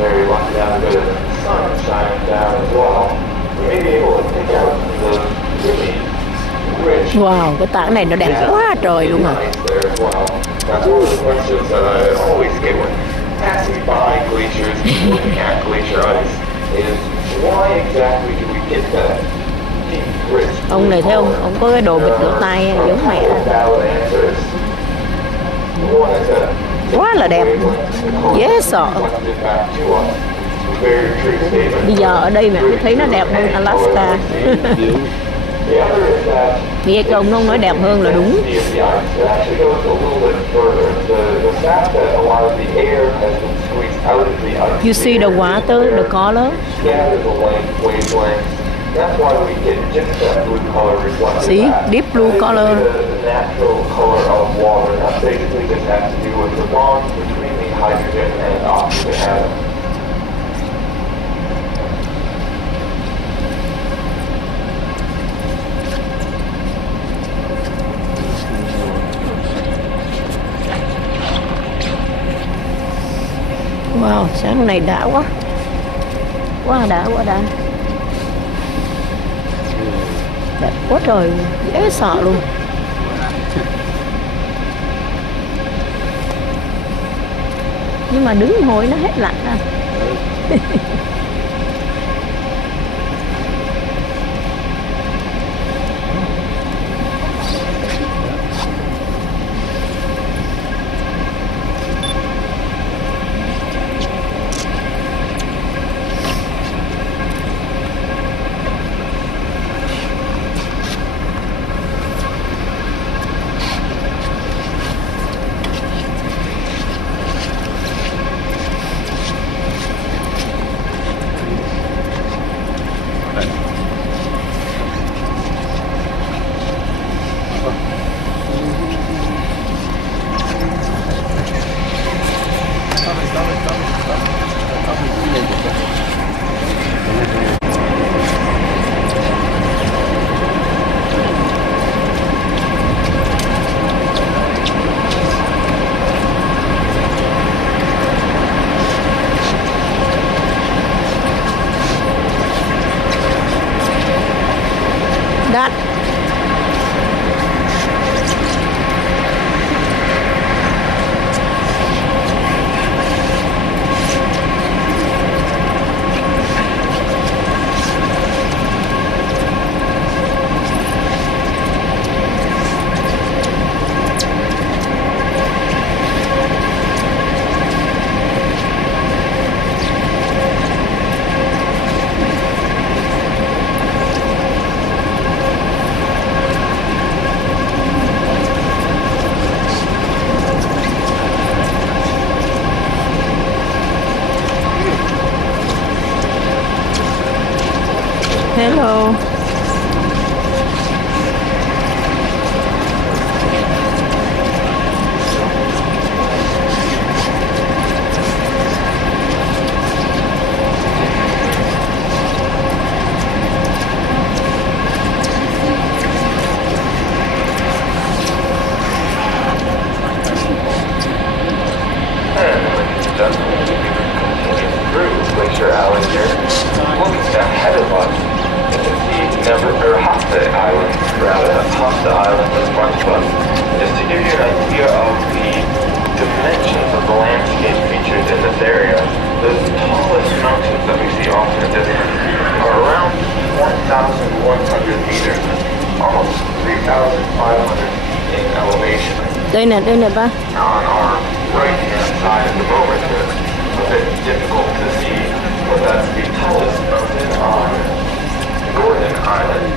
Very lucky to have a bit of sun shining down as well. We may be able to pick out the really rich. Wow, cái tảng này nó đẹp quá trời luôn à. There as well. That's one of the questions that I always get when passing by glaciers and looking at glacier ice is why exactly do we get that deep, rich Ông này thấy không? Ông có cái đồ bịt lỗ tai giống mẹ. Quá là đẹp, dễ sợ. Bây giờ ở đây mẹ mới thấy nó đẹp hơn Alaska. Nghe cái ông nói đẹp hơn là đúng. You see the water, the color? That's why we get just that blue color reflection. See, deep blue color. The natural color of water. That basically just has to do with the bond between the hydrogen and oxygen atoms. Wow, sáng này đã quá. Quá đã. Đẹp quá trời, dễ sợ luôn. Nhưng mà đứng hồi nó hết lạnh à. That hello. Through Glacier Alley here, looking ahead of us, you can see Hafta Island in front of us. Just to give you an idea of the dimensions of the landscape featured in this area, the tallest mountains that we see off in the distance are around 1,100 meters, almost 3,500 in elevation. Đây nè ba. On our right-hand side at the moment, it's a bit difficult to see, but that's the tallest mountain on Gordon Island.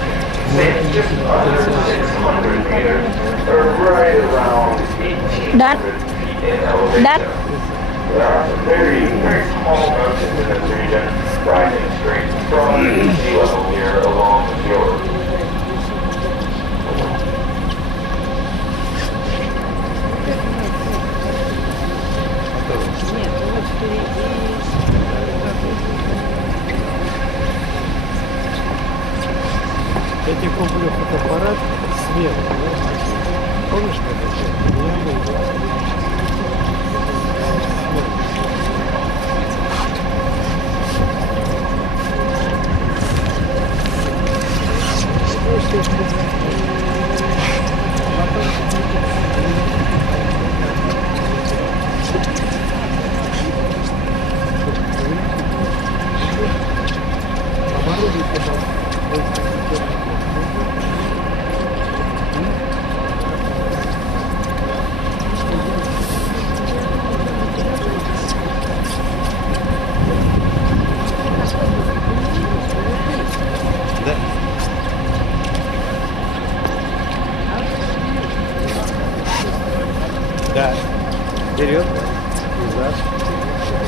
It's just under 600 meters, or right around 1,800 feet in elevation. There are some very, very tall mountains in this region, rising straight from sea level here along the fjord. Я тебе куплю фотоаппарат.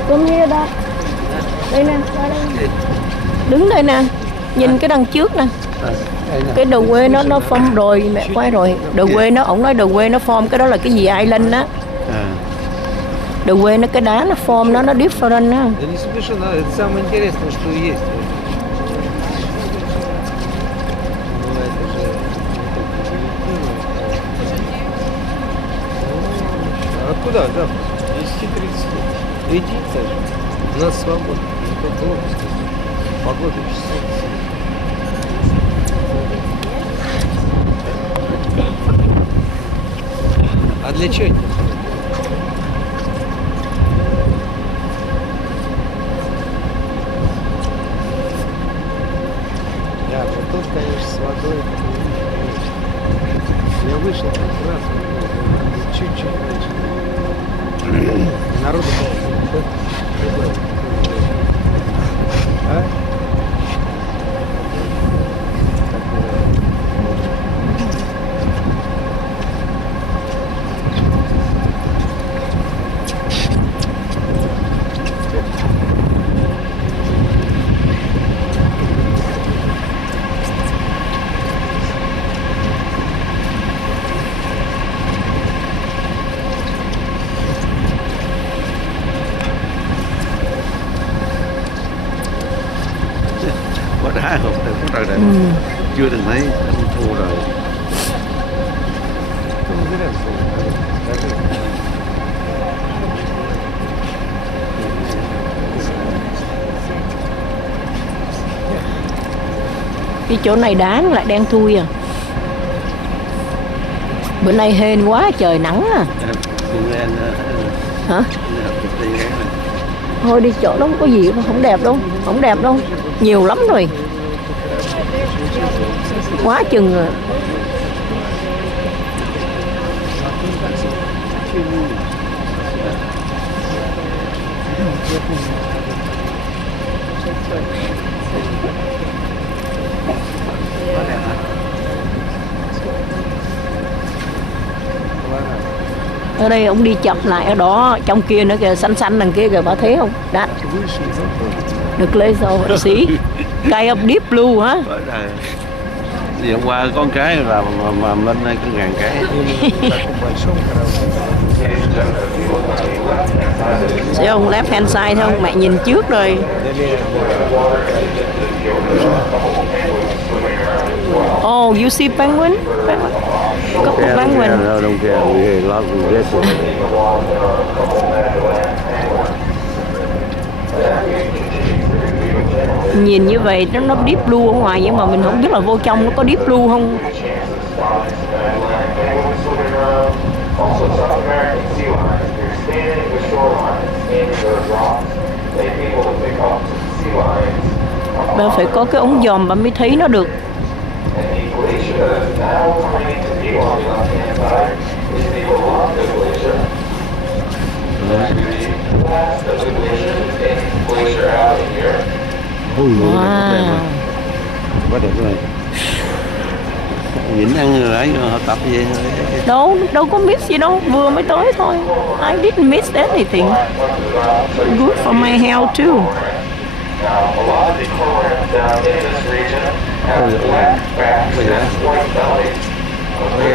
Come here đó. Đây nè, qua đây. Đứng đây nè. Nhìn cái đằng trước nè. Cái đầu quê nó form rồi, mẹ quay rồi. Đầu quê nó, ổng nói đầu quê nó form, cái đó là cái gì island á. Đầu quê nó cái đá nó form nó different á. Да не смешно, это самое интересное, что есть. Откуда? Да. 10:30. Иди, Саша. У нас свободно. Это пропуск. Погода часов. А для чего? Да, вот тут, конечно, с водой. Я вышел как раз, чуть-чуть раньше. Народу было. А? Có đá không? Có trời này chưa từng thấy, thua rồi. Cái chỗ này đá nó lại đen thui à. Bữa nay hên quá trời nắng à. Hả? Thôi đi chỗ đó không có gì, không đẹp đâu, không đẹp đâu, nhiều lắm rồi, quá chừng rồi. Ở đây ông đi chậm lại ở đó, trong kia nữa kìa, xanh xanh đằng kia kìa, bà thấy không? Đó. Được lấy rồi, xí. Cây of deep blue hả? Thì hôm qua con cái làm lên đây có 1000 cái. Thấy không? Left hand side thấy không? Mẹ nhìn trước rồi. Oh, you see penguin? Có một penguin. Nhìn như vậy nó deep blue ở ngoài, nhưng mà mình không biết là vô trong nó có deep blue không. Bà phải có cái ống dòm bà mới thấy nó được. Wow. Quá đẹp rồi. Nhìn ăn người ấy họ tập vậy thôi. Đâu có miss gì đâu, vừa mới tới thôi. I didn't miss anything. Good for my health too.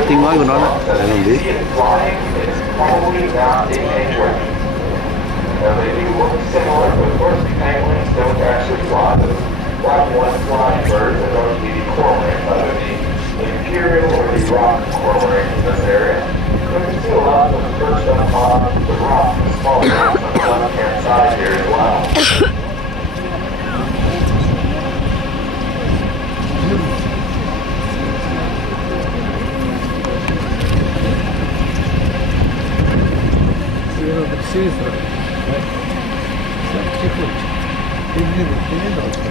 Tiếng nói của nó đó, để mình biết. Imperial or the сразу. Все потихонечку. Ты не должен.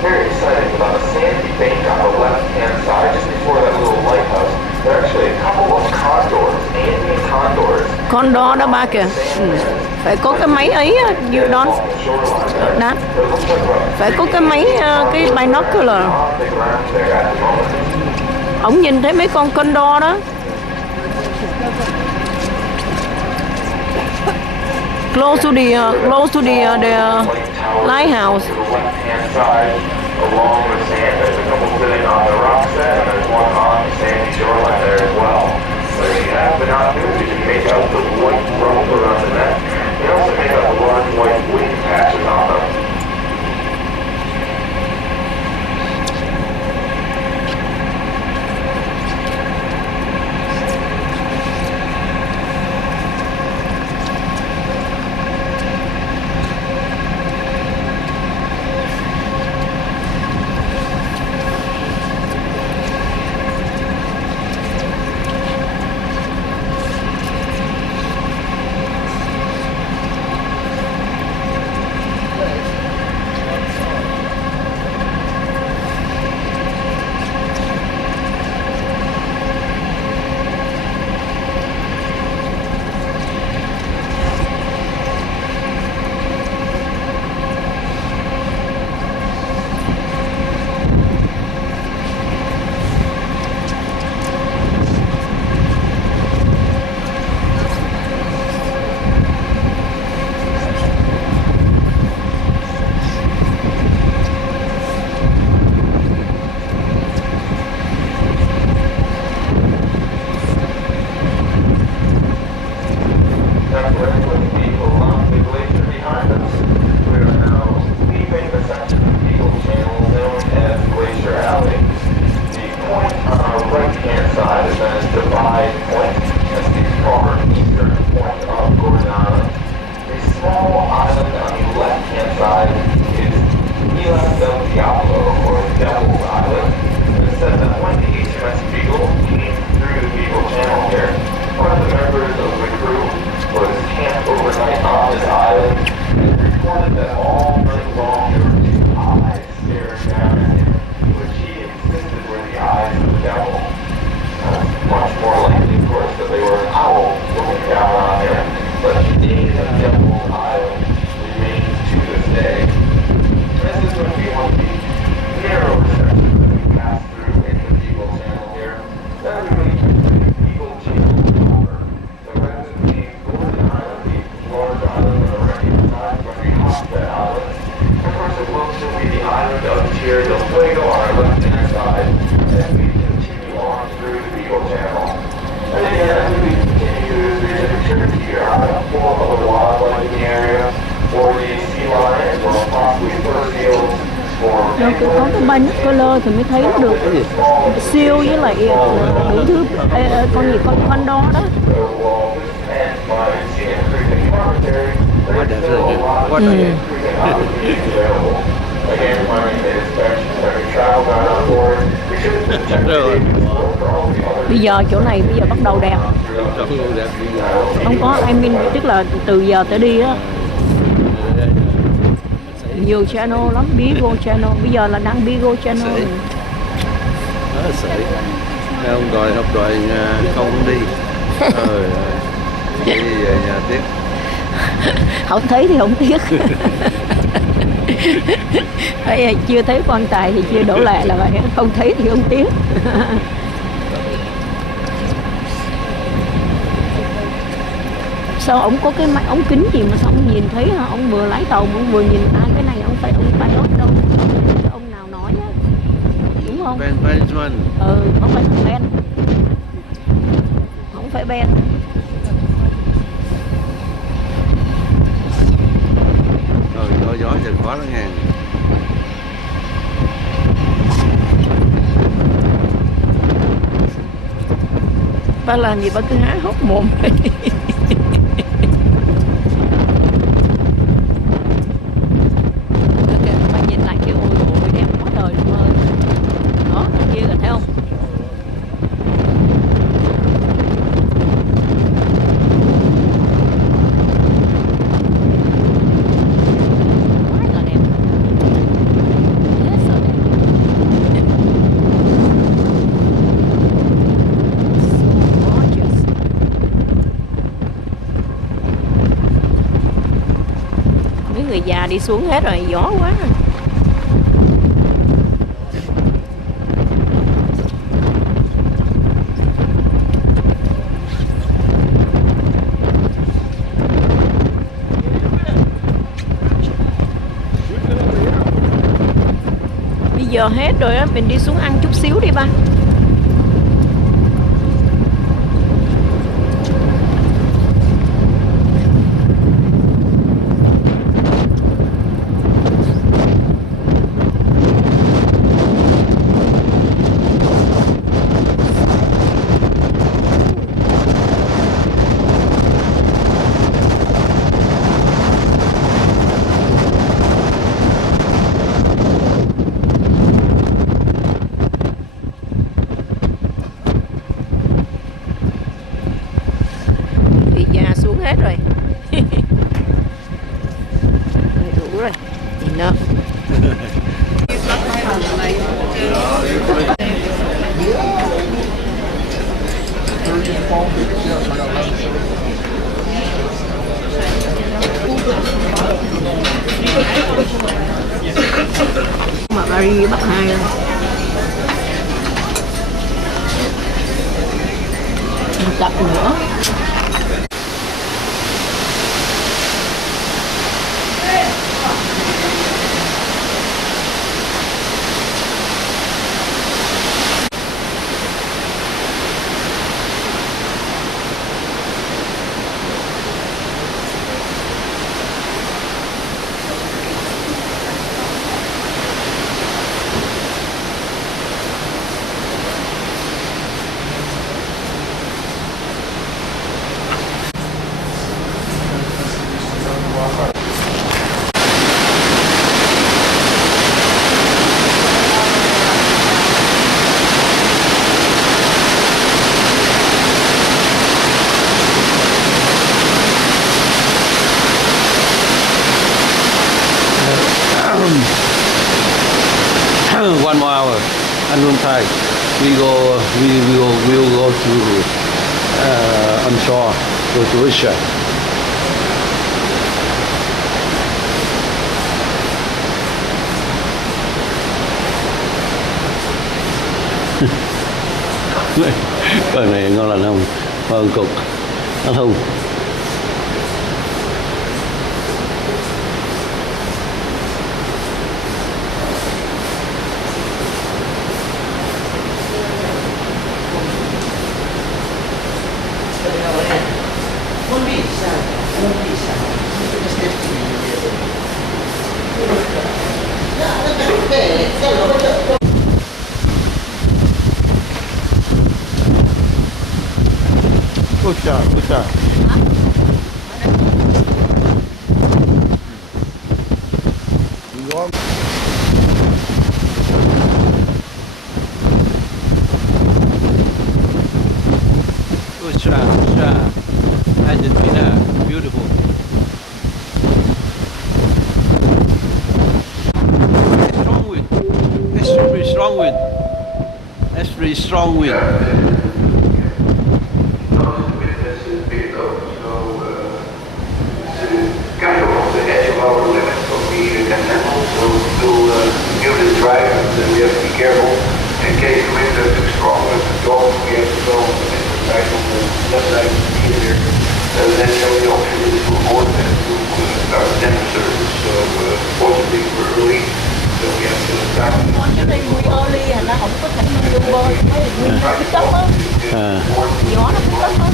Very exciting about a sandy bank on the left-hand side, just before that little lighthouse. There are actually a couple of condors, Andean condors. Condor đó ba kìa. Phải có cái máy ấy dự đoán. Đó. Phải có cái máy cái binocular. Ông nhìn thấy mấy con condor đó. Close to the lighthouse. Along the sand, there's a couple sitting on the rock set, and there's one on the sandy shoreline there as well. So if you have binoculars, you can make out the white rope around the neck. You also make out the large white wing patches on them. Đâu cứ có cái binocular thì mới thấy được siêu với lại đủ thứ con gì con condor đó. Bây giờ chỗ này bây giờ bắt đầu đẹp. luôn đẹp như là Không có, I mean, tức là từ giờ tới đi á. Nhiều channel lắm, Bigo channel. Bây giờ là đang Bigo channel. đó là sợi. Không đòi không đi. Đi về nhà tiếp. Không thấy thì không tiếc. Chưa thấy quan tài thì chưa đổ lại là vậy. Không thấy thì không tiếc. Sao ông có cái máy ống kính gì mà sao ông nhìn thấy hả? Ông vừa lái tàu ông vừa nhìn cái này ông phải pilot đâu. Cái ông nào nói á, đúng không? Ben. Không phải thằng Ben. Không phải Ben. Rồi gió chừng quá đó nghe. Ba làm gì ba cứ há hốc mồm. Ba nhìn lại kêu ôi ôi đẹp quá trời luôn ơi. Đó, kia rồi thấy không? Quá là đẹp. Rất là đẹp. Mấy người già đi xuống hết rồi, gió quá. Bây giờ hết rồi á, mình đi xuống ăn chút xíu đi ba. Xuống hết rồi. Đủ rồi. Enough. Mà Mary bắt hai rồi. Một cặp nữa. One more hour, and one time we will go to onshore, go to Russia. Cái này ngon lành không? Ngon cục, ăn không? Escucha. Escucha. strong wind. That's really strong wind. Kind of on the edge of our limit for me and also to give it a try, but we have to be careful in case the winds are too strong with the dog. We have to go on the side on the left side of the here. Then the only option is to avoid that to start tender service. So fortunately we're early, so we have to start. Cái này mùi early là nó không có thể dùng bơi, nguyên nó cứ cấp á, gió nó cũng cấp á.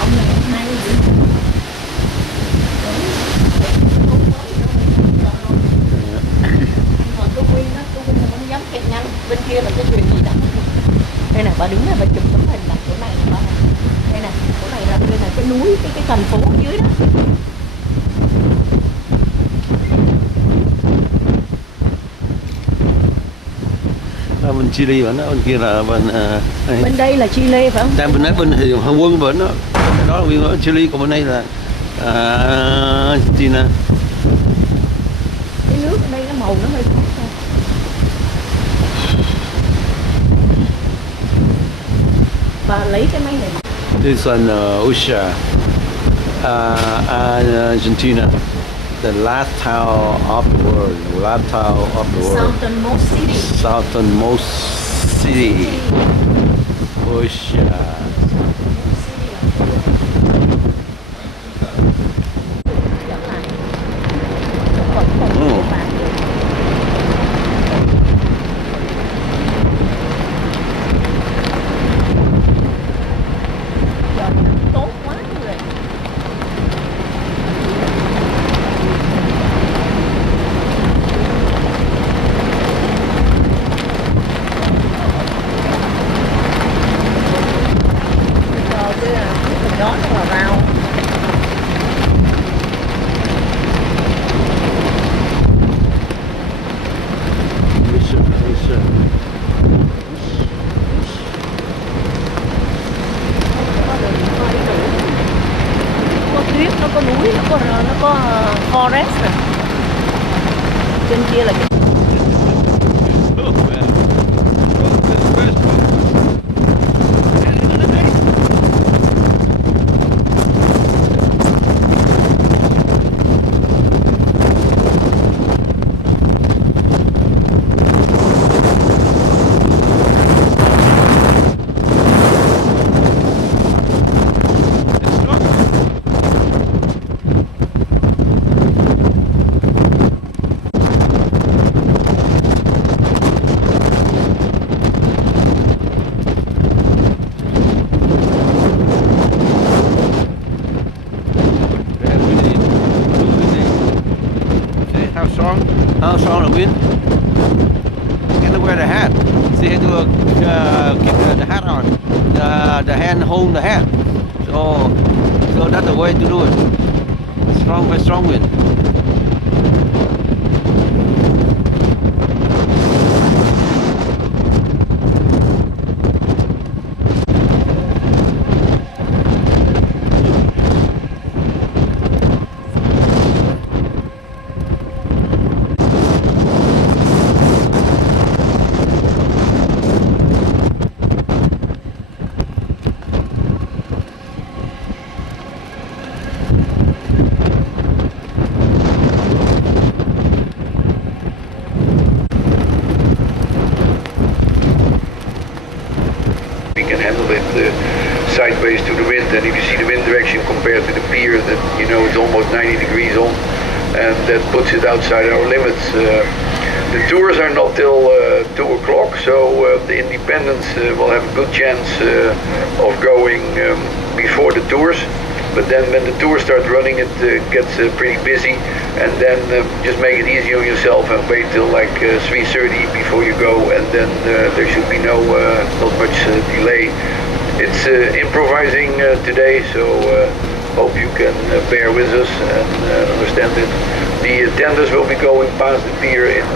Ông này hôm nay gì? Còn tôi Quyên là nó dám kẹt nhanh. Bên kia là cái thuyền gì đó. Đây nè, bà đứng này bà chụp tấm hình là chỗ này nè bà. Đây nè, chỗ này là đây là cái núi, cái thành phố ở dưới đó. Bên Chile vẫn bên kia là bên bên đây là Chile phải không? đang bên đấy bên Hồng Quân bên đó là nguyên ở Chile, còn bên đây là Argentina. Cái nước ở đây cái màu nó hơi khác thôi. Bà lấy cái máy này. This one Ushuaia, Argentina, the last town of the world, Southernmost city. Southernmost city, Ushuaia. Nó có forest nè. Trên kia là cái How strong the wind? Can I wear the hat? See how to keep the hat on. The hand hold the hat. So that's the way to do it. Very strong wind. Can handle it sideways to the wind, and if you see the wind direction compared to the pier, that you know it's almost 90 degrees on, and that puts it outside our limits. The tours are not till 2 o'clock, so the independents will have a good chance of going before the tours. But then when the tours start running, it gets pretty busy, and then just make it easy on yourself and wait till like 3:30 before you go, and then there should be not much delay. It's improvising today, so hope you can bear with us and understand it. The tenders will be going past the pier in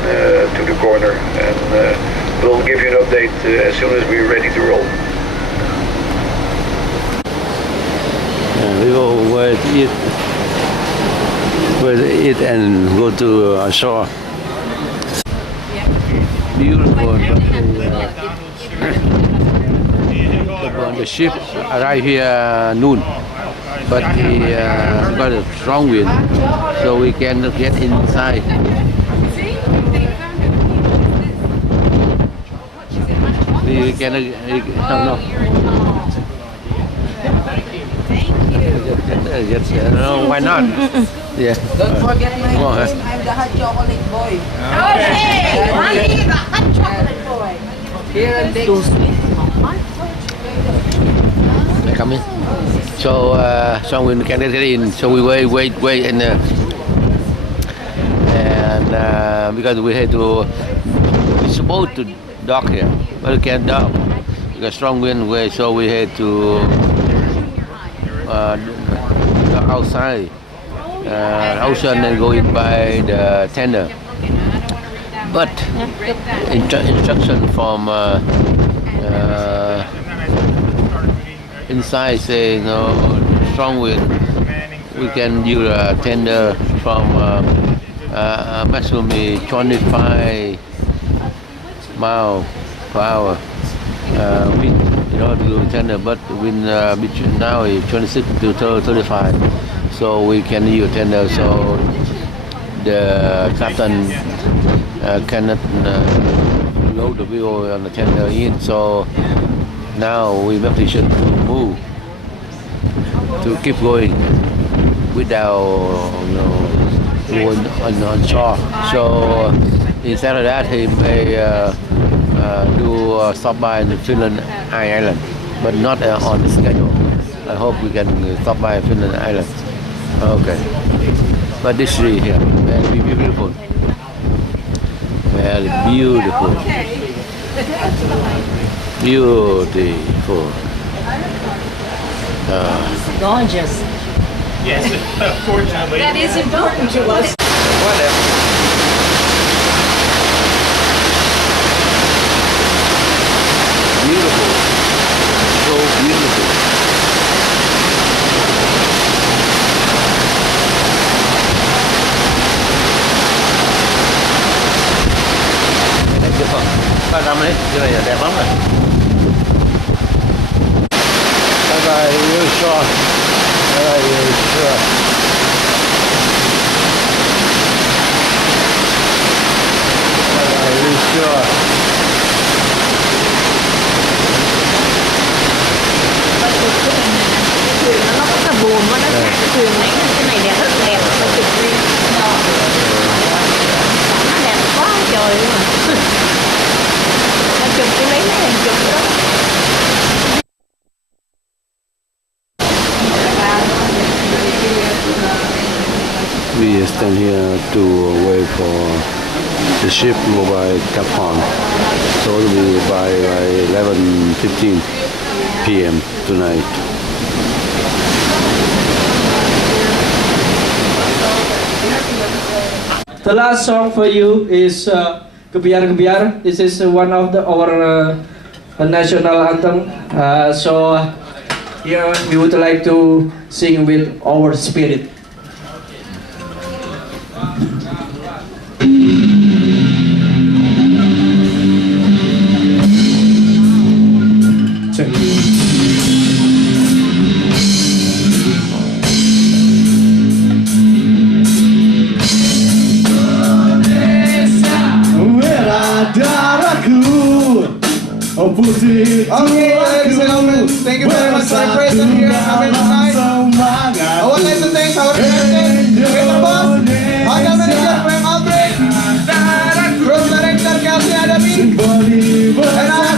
to the corner, and We'll give you an update as soon as we're ready to roll. We go where to eat and go to shore. Beautiful. The ship arrived here noon, but he got a strong wind, so we cannot get inside. We cannot. No. Yes, no, why not? Yeah. Don't forget my name. On, I'm the hot chocolate boy. Okay, I'm the hot chocolate boy. Here and there. Come in. So we can get in. So we wait, and because we had to, we're supposed to dock here, but we can't dock because strong wind way. So we had to dock outside ocean and go in by the tender. But instruction from inside say no strong wind. We can use a tender from maximum 25 miles per hour wind. You know, to do tender, but wind between now is 26 to 35. So we can use tender. So the captain cannot load the wheel on the tender in. So now we make decision to move, to keep going without going on shore. So instead of that, he may do stop by in Finland Island, but not on the schedule. I hope we can stop by Finland Island. Okay, but this tree here, very beautiful, very beautiful. Beautiful. Gorgeous. Yes, unfortunately. That is important to us. Whatever. Beautiful. So beautiful. Đẹp chưa không? 300 đấy, cái này là đẹp lắm rồi. Bye bye, you're sure. Bye bye, you're sure. Bye bye, you're sure. Thuyền nó rất là buồn quá, nó khác cái thuyền này, cái này đẹp, rất đẹp, nó chụp riêng. Nó đẹp quá trời luôn mà. Nó chụp cái lấy này chụp đó. We stand here to wait for the ship go by Cap Horn. So it will be by 11:15 p.m. tonight. The last song for you is Gebiar Gebiar. This is one of our national anthem. So here we would like to sing with our spirit. Okay, ladies and gentlemen, thank you very much for your presence here tonight. I would like to thank our president, Peter Boss, Hotel Manager Frank Albrecht, Cruise Director Kelsey Adami, and our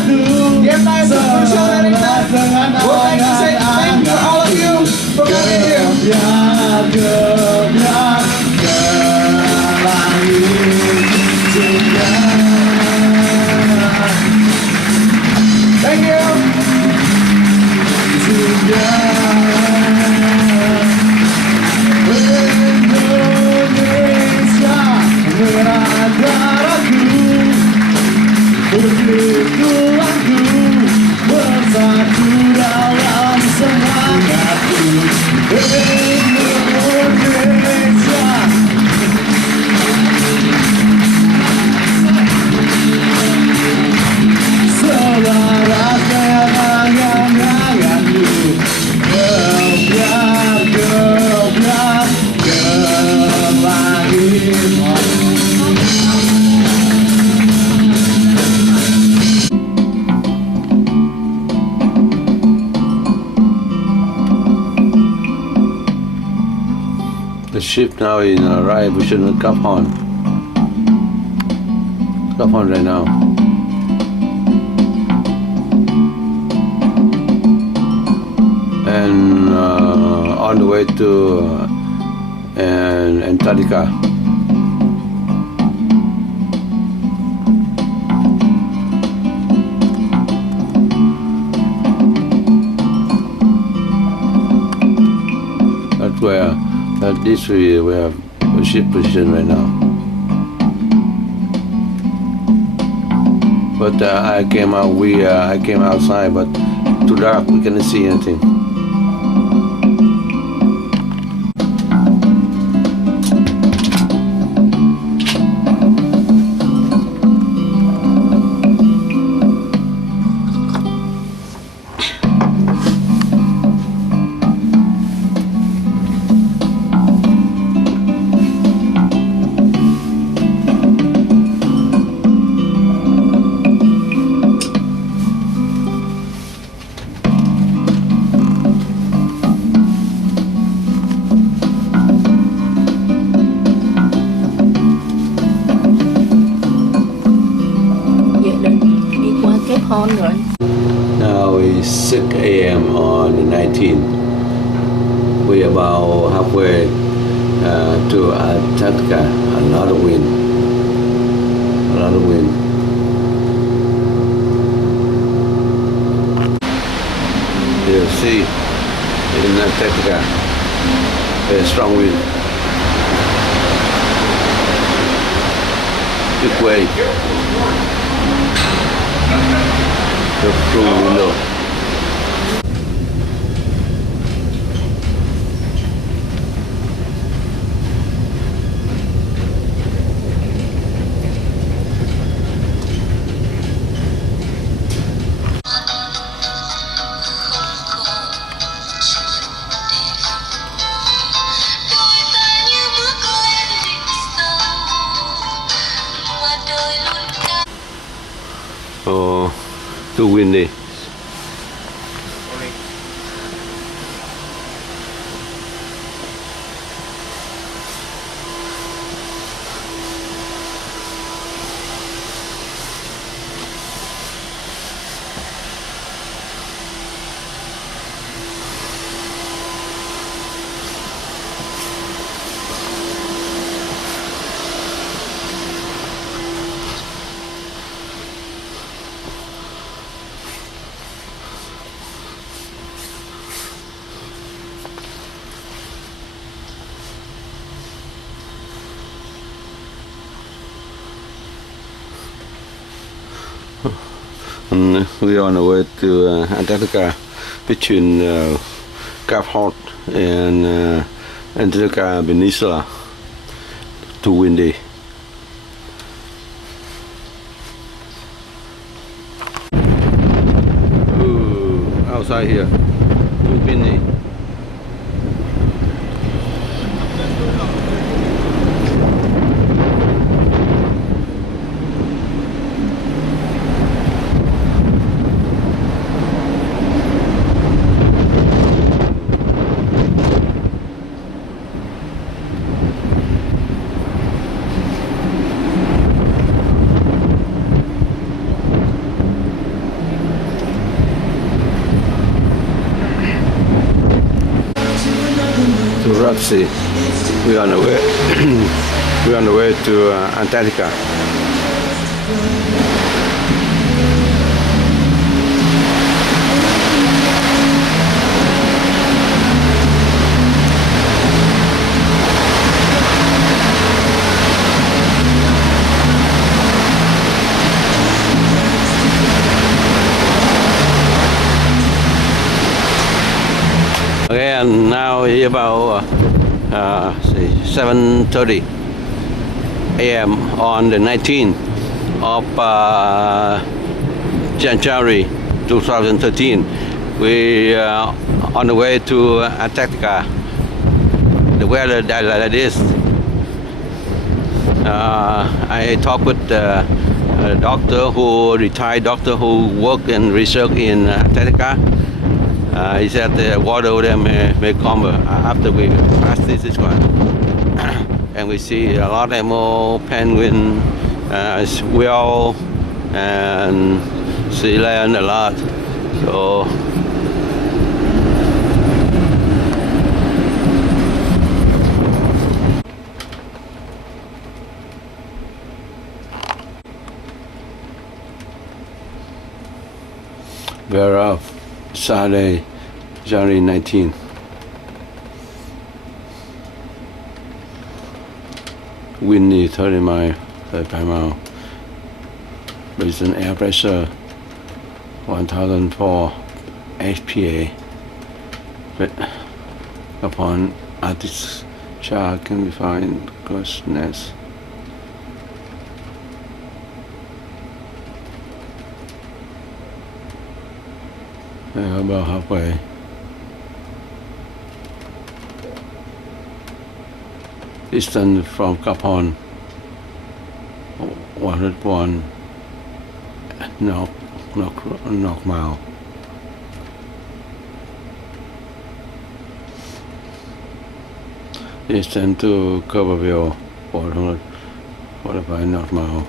entire production director. I would like to say thank you to all of you for coming here. Thank you. Indonesia, The ship now is right. We shouldn't come on. Come on right now. And on the way to Antarctica. That's where this we have a ship position right now. But I came outside, but too dark, we couldn't see anything. Now it's 6 a.m. on the 19th. We're about halfway to Antarctica. A lot of wind. A lot of wind. You see, in Antarctica, very strong wind. Big wave. Through the window. Oh, too windy. And we are on the way to Antarctica between Cape Horn and Antarctica Peninsula. Too windy. Ooh, outside here, too windy. To Rock Sea. We're on the way. We're on the way to Antarctica. Okay, and now it's about 7:30 a.m. on the 19th of January 2013. We are on the way to Antarctica. The weather like this. I talked with a doctor retired doctor who worked in research in Antarctica. He said the water over there may come after we pass this one. and we see a lot of animal, penguin, whale, and sea lion a lot. So we're off Saturday, January 19. Windy 30 miles per mile with an air pressure 1004 HPA. But upon Arctic chart can be found closeness. About halfway. Distance from Capon 101 knock mile. Distance to Coverville 445 knock mile.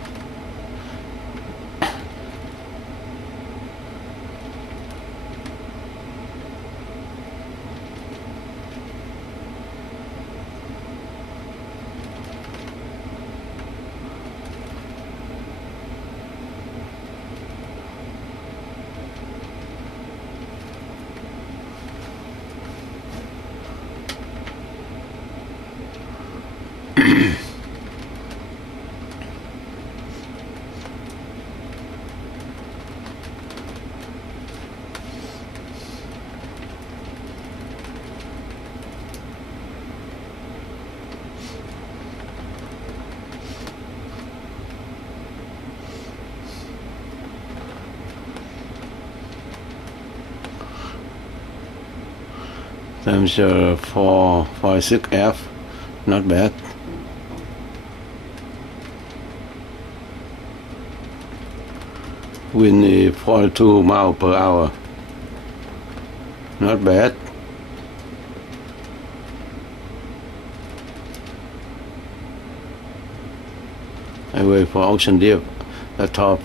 Temperature 446 F, not bad. Wind 42 miles per hour, not bad. I wait for ocean dip, the top.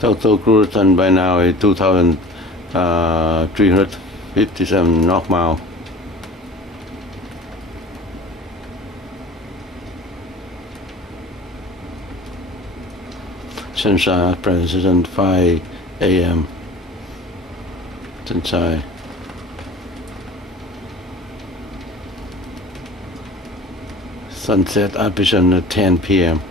Total cruise time by now is 2,357 knock mile. Sunshine present 5 a.m. Sunshine. Sunset ambition at 10 p.m.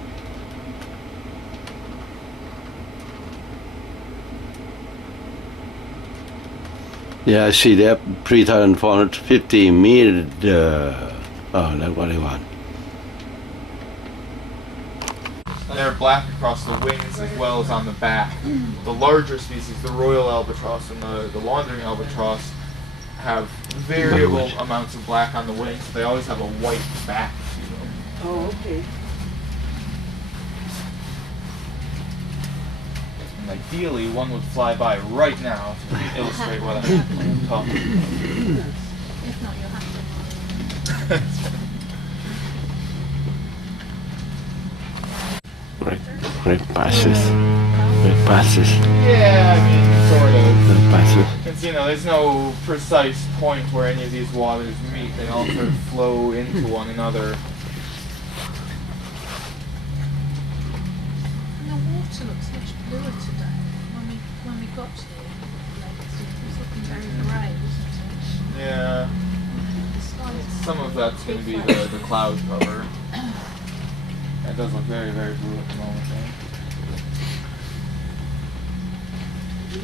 Yeah, I see that 3,450 meters. Oh, that's what I want. They're black across the wings as well as on the back. The larger species, the royal albatross and the wandering albatross, have variable amounts of black on the wings. They always have a white back to them. Oh, okay. And ideally, one would fly by right now to illustrate what I'm talking about. If not, you'll have Red passes. Red passes. Yeah, I mean, sort of. Red passes. Because, you know, there's no precise point where any of these waters meet. They all sort of flow into one another. And the water looks much bluer today. When we got here, like, it was looking very grey, wasn't it? Yeah. The sky is Some of that's going to be the cloud cover. It does look very, very blue at the moment, though. Yeah,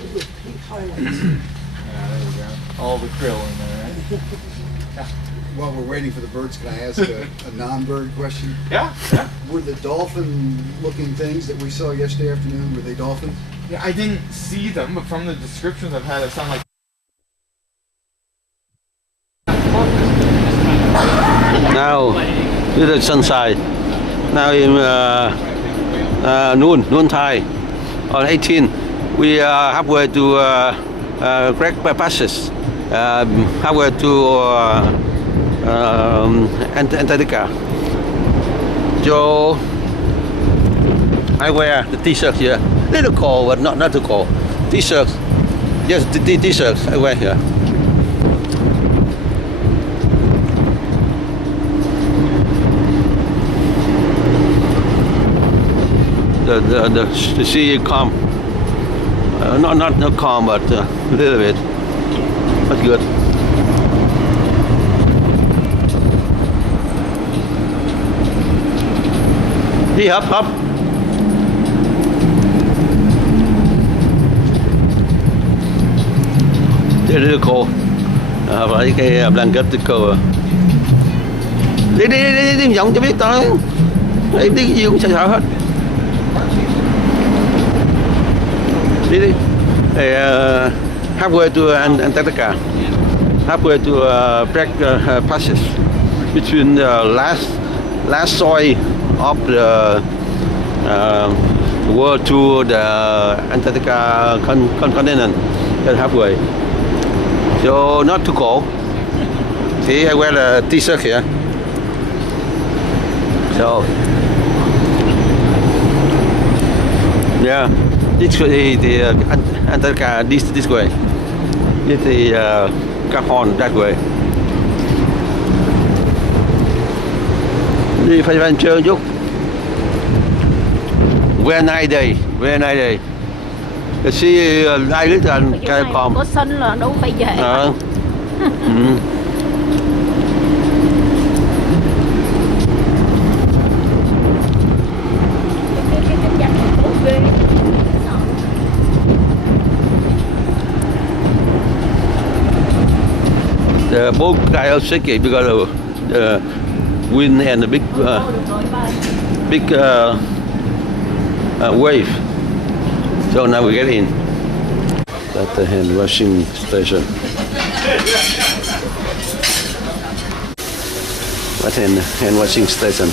there we go. All the krill in there, right? While we're waiting for the birds, can I ask a non-bird question? Yeah. Were the dolphin-looking things that we saw yesterday afternoon, were they dolphins? Yeah, I didn't see them, but from the descriptions I've had, it sounded like. Now, this is sunshine. Now in noon time on 18, we are halfway to Great Passage, halfway to Antarctica. So I wear the t-shirt here. Little cold, but not too cold. T-shirts, yes, t-shirts I wear here. The sea calm, not calm, but a little bit. That's good. Đi hấp. Đây là cô, với cái blanket cô. Đi giọng cho biết tao. Đi cái gì cũng sợ hết. Đi. Halfway to Antarctica, halfway to Great Passage, between the last soil of the world to the Antarctica continent. That's halfway. So not too cold. See, I wear a t-shirt here. So yeah, this the Antarctica this way. This the Cap Horn that way. Đi phải van chơi chút. Very nice day, very nice day. The sea I look at Calcom. Có sân là đâu phải dễ. The boat guy are shaky because of the wind and the big wave. So now we get in. That's the hand washing station. That's hand washing station.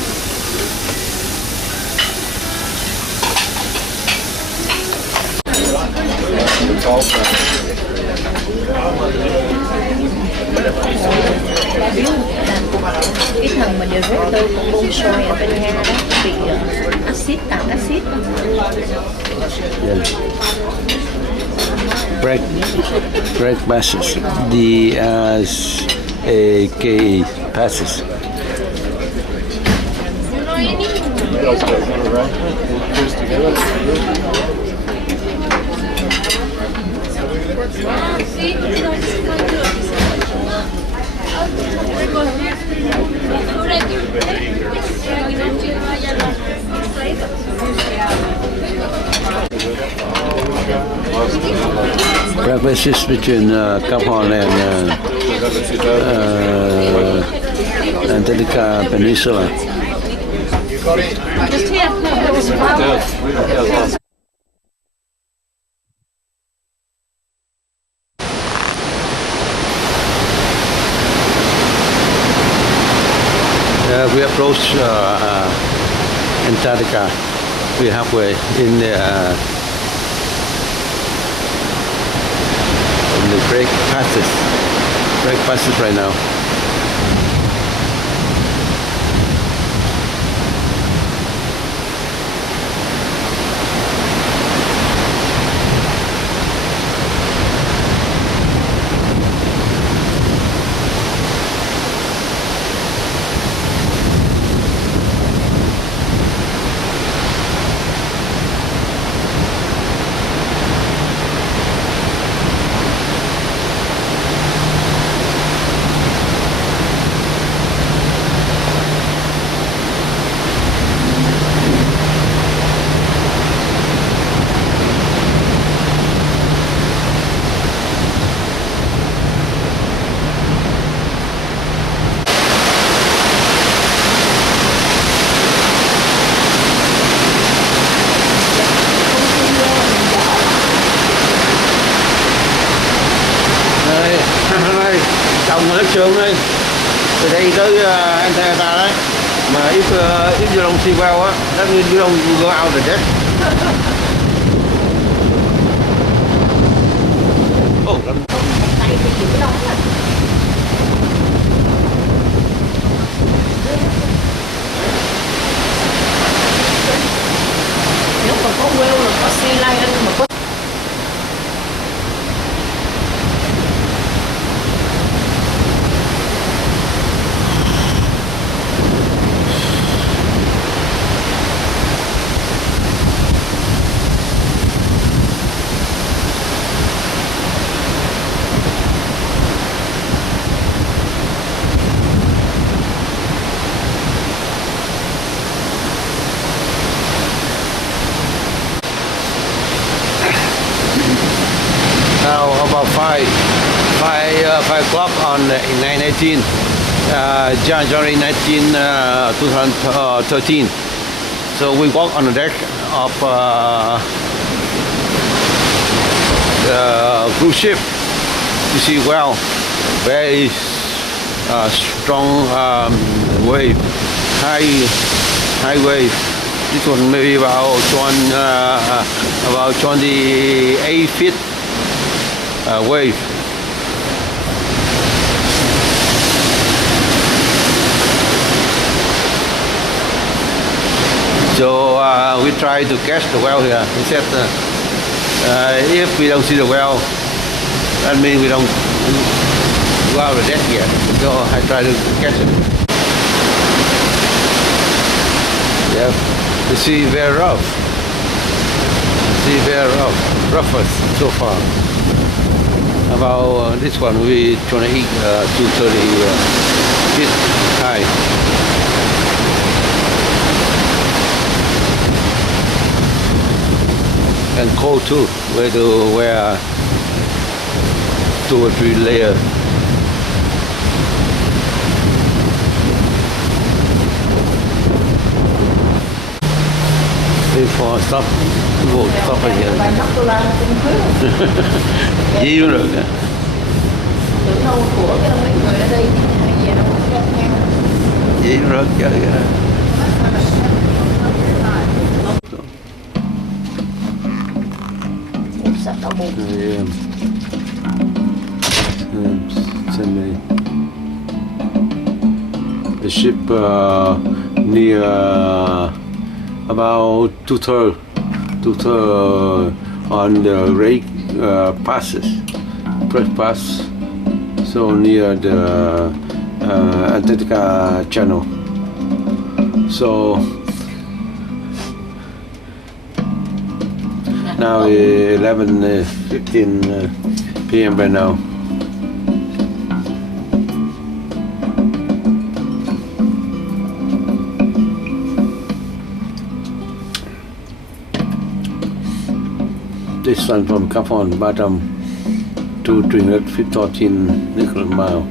Cái thằng mà director của bông soi ở bên Nga đó bị axit tạt axit. Yeah. Great Passage. D-A-K Passage. Breakfast between Cap Horn and Antarctica Peninsula. Just here. We approach Antarctica. We're halfway in the Great Passage right now. sớm đấy. Từ đây tới Antarctica đấy. Mà if you don't see well á, that means you don't go out the deck. Oh, tay thì chịu cái đó mà. Nếu mà có whale là có sea lion mà có now about 5 o'clock on 9/18, January 19, 2013. So we walk on the deck of the cruise ship. You see, well, very strong wave, high wave. This one maybe about 28 feet. Wave. So we try to catch the whale here. He said if we don't see the whale, that means we don't go out of the deck yet. So I try to catch it. Yeah, the sea is very rough. The sea is very rough, roughest so far. About this one, we 28 to 30 feet high. And cold too. We have to wear 2 or 3 layers. Before stop, go stop again. Gì cũng được. tưởng đâu của cái mấy người ở đây hay về đâu có theo. Gì cũng được chơi kìa. Sạch đau bụng. Send me. The ship near about two-thirds on the rake passes, press pass, so near the Antarctica channel. So now 11:15 p.m. right now. This one from Cap on bottom to 314 nautical mile.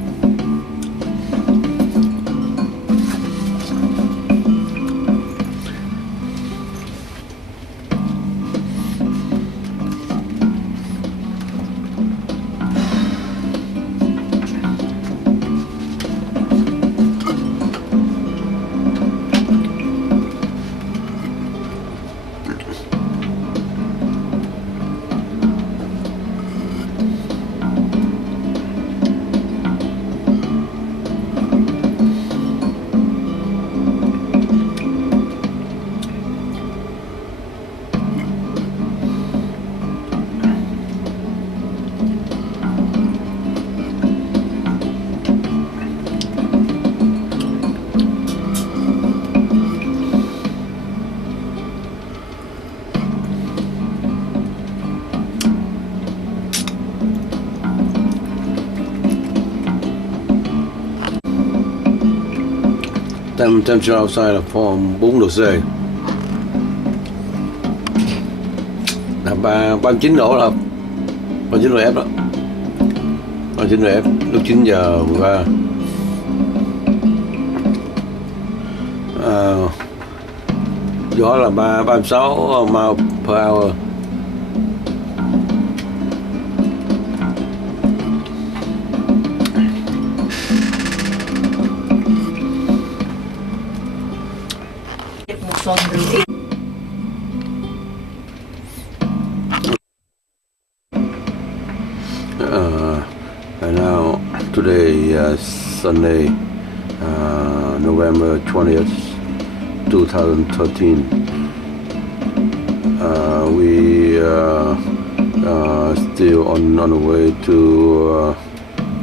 Temperature outside là 4 độ C, là 39 độ là 39 độ F đó, 39 độ F lúc 9 giờ 13. Gió là 36 mile per hour. And now today Sunday, November 20th, 2013. We still on the way to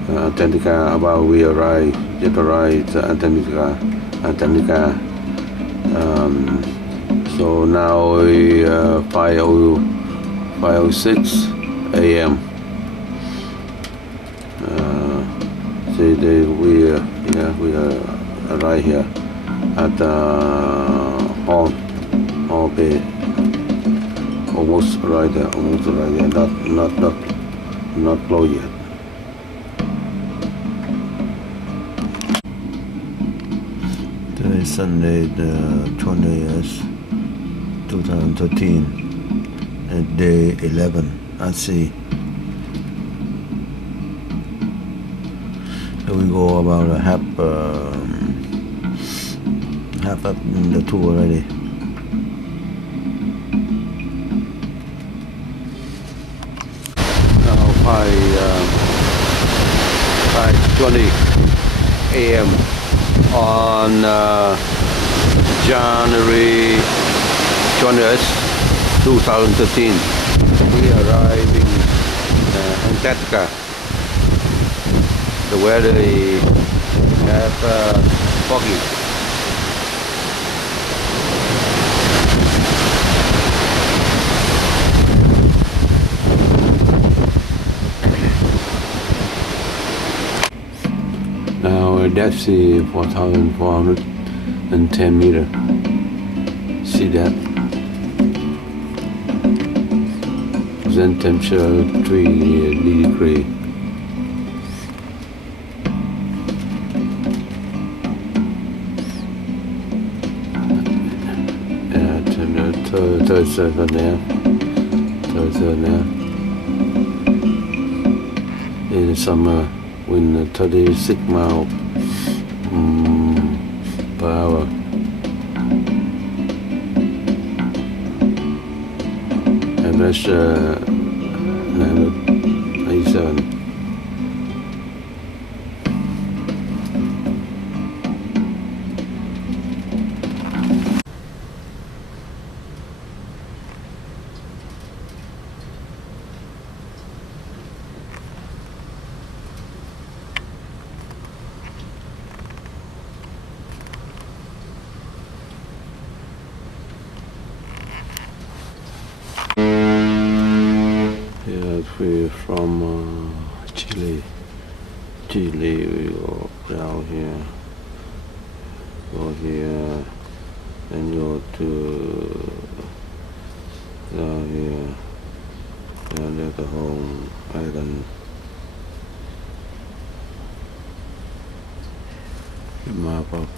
Antarctica. About we just arrived Antarctica. So now we 5:06 a.m. We arrived here at Hall Bay. Almost right there. Not closed yet. Today is Sunday, the 20th, 2013, and day 11 at sea. So we go about a half up the tour already. Now 5:20 a.m. on January 20th, 2013. We arrive in Antarctica. The weather is foggy. Now depth sea 4,410 meters. See that? Present temperature 3 degrees. Third circle there. In the summer, wind 36 miles per hour. Average 987. We're from Chile. We go down here, and go to down here, and there's the home island. The map of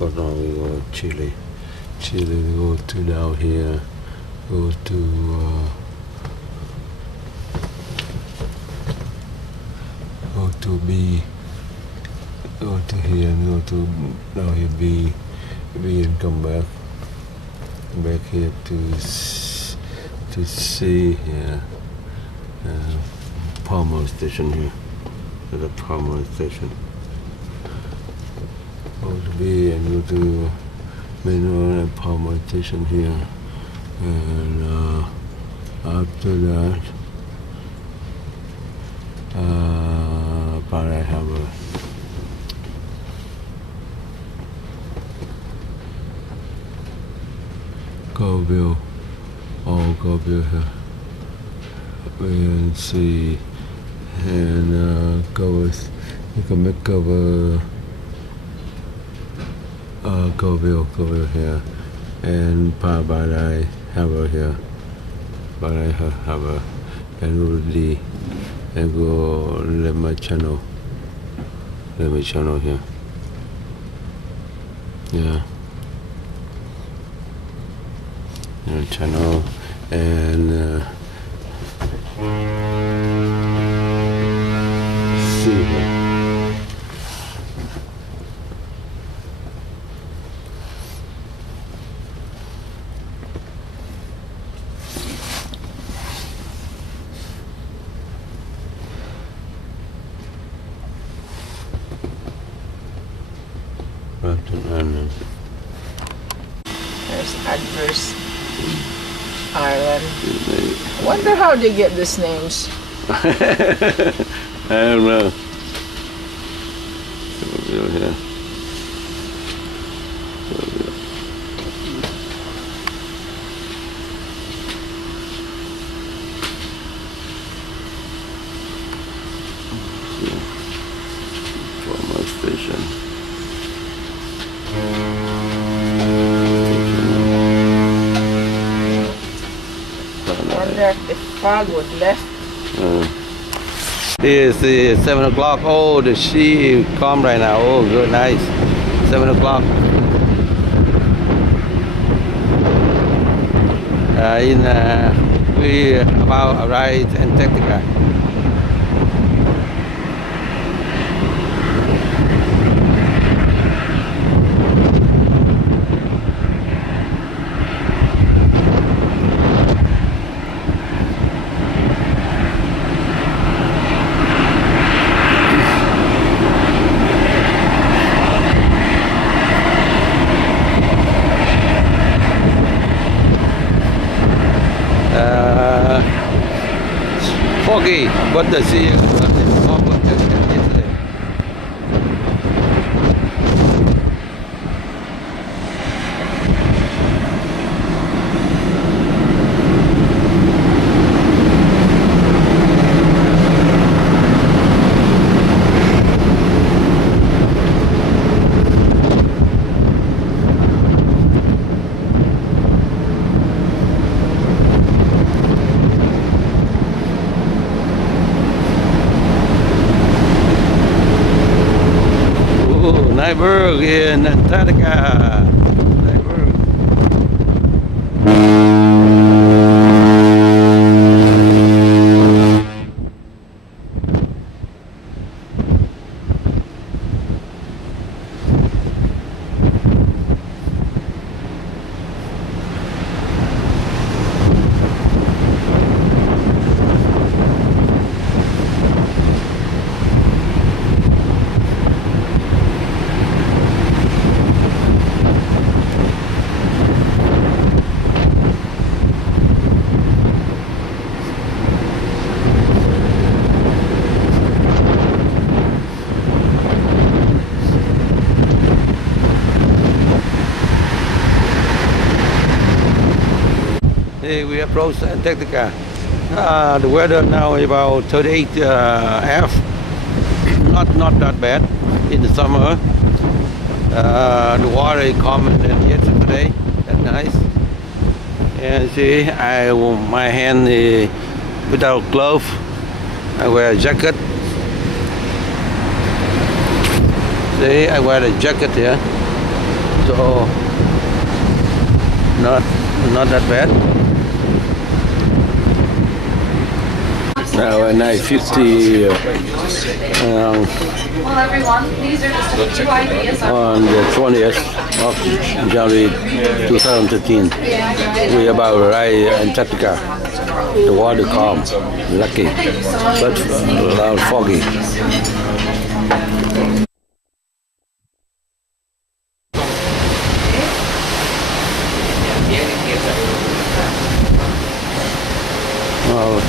for now we go to Chile. We go to down here, go to B, go to here, and go to down here B, and come back here to C here. Palmer station here. There's a Palmer station. Go to B and go to Mineral and Palmer station here, and after that Paradise Harbor. Goville here. We see and covers. You can make cover. Goville here, and Paradise Harbor here. Paradise Harbor, and Rudy, and go Lemma Channel here. Yeah. Channel and There's Adverse Island. I wonder how they get these names. I don't know. Yeah. Station. I wonder if the fog would left. It's 7 o'clock. Oh, the sea calm right now. Oh, good, nice. 7 o'clock. We about arrived in Antarctica. Foggy, but the sea is calm yesterday. Nyberg in Antarctica. Nyberg. Hey, we approach Antarctica. The weather now is about 38 F. Not that bad in the summer. The water is calmer than yesterday. That's nice. And see, my hand is without glove. I wear a jacket. See, I wear a jacket here. So not that bad. Now at 9:50 Well, everyone, these are just a few ideas. on the 20th of January 2015. We about arrived in Antarctica. The water calm, lucky, but a lot foggy. Well,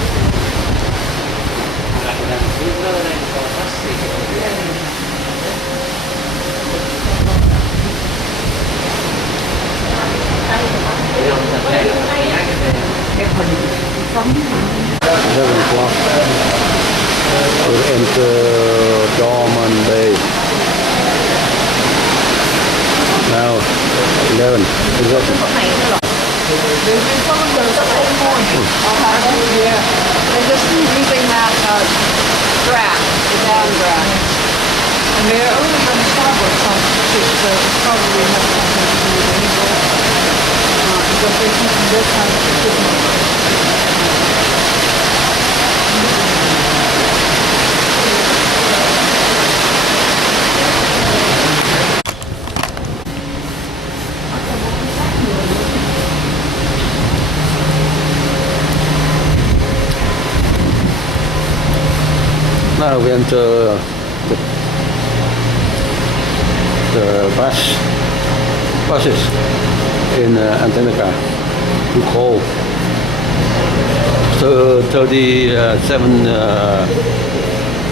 we'll enter Dorman Bay. Now 11. Is that Yeah, they're just using that draft, the down draft. And they're only on the starboard side of the ship, so it's probably not something to do with any boat. Because they're using this kind of equipment. Now we enter the buses in Antarctica too cold. So 37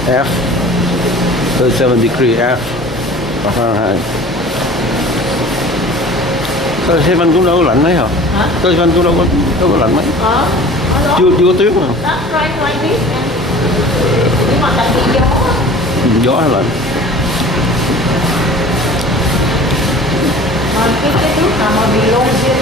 F, 37 degree F Fahrenheit. 37 cũng đâu có lạnh mấy hả? 37 cũng đâu có lạnh mấy. Chưa có tuyết mà. Nhưng mà tại vì gió. Gió hay lạnh? Cái nước nào mà bị luôn kia.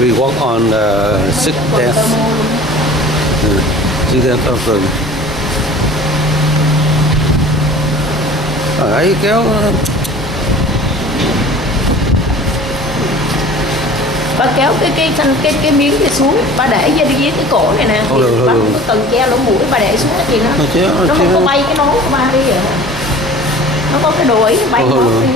We walk on sixth death. Sixth death of the. Ấy kéo. Bà kéo cái miếng kia xuống, bà để dưới cái cổ này nè, thì bà không có cần che lỗ mũi, bà để xuống cái gì đó, nó không có bay cái nón của bà đi vậy. Nó có cái đồ ấy bay nón đi.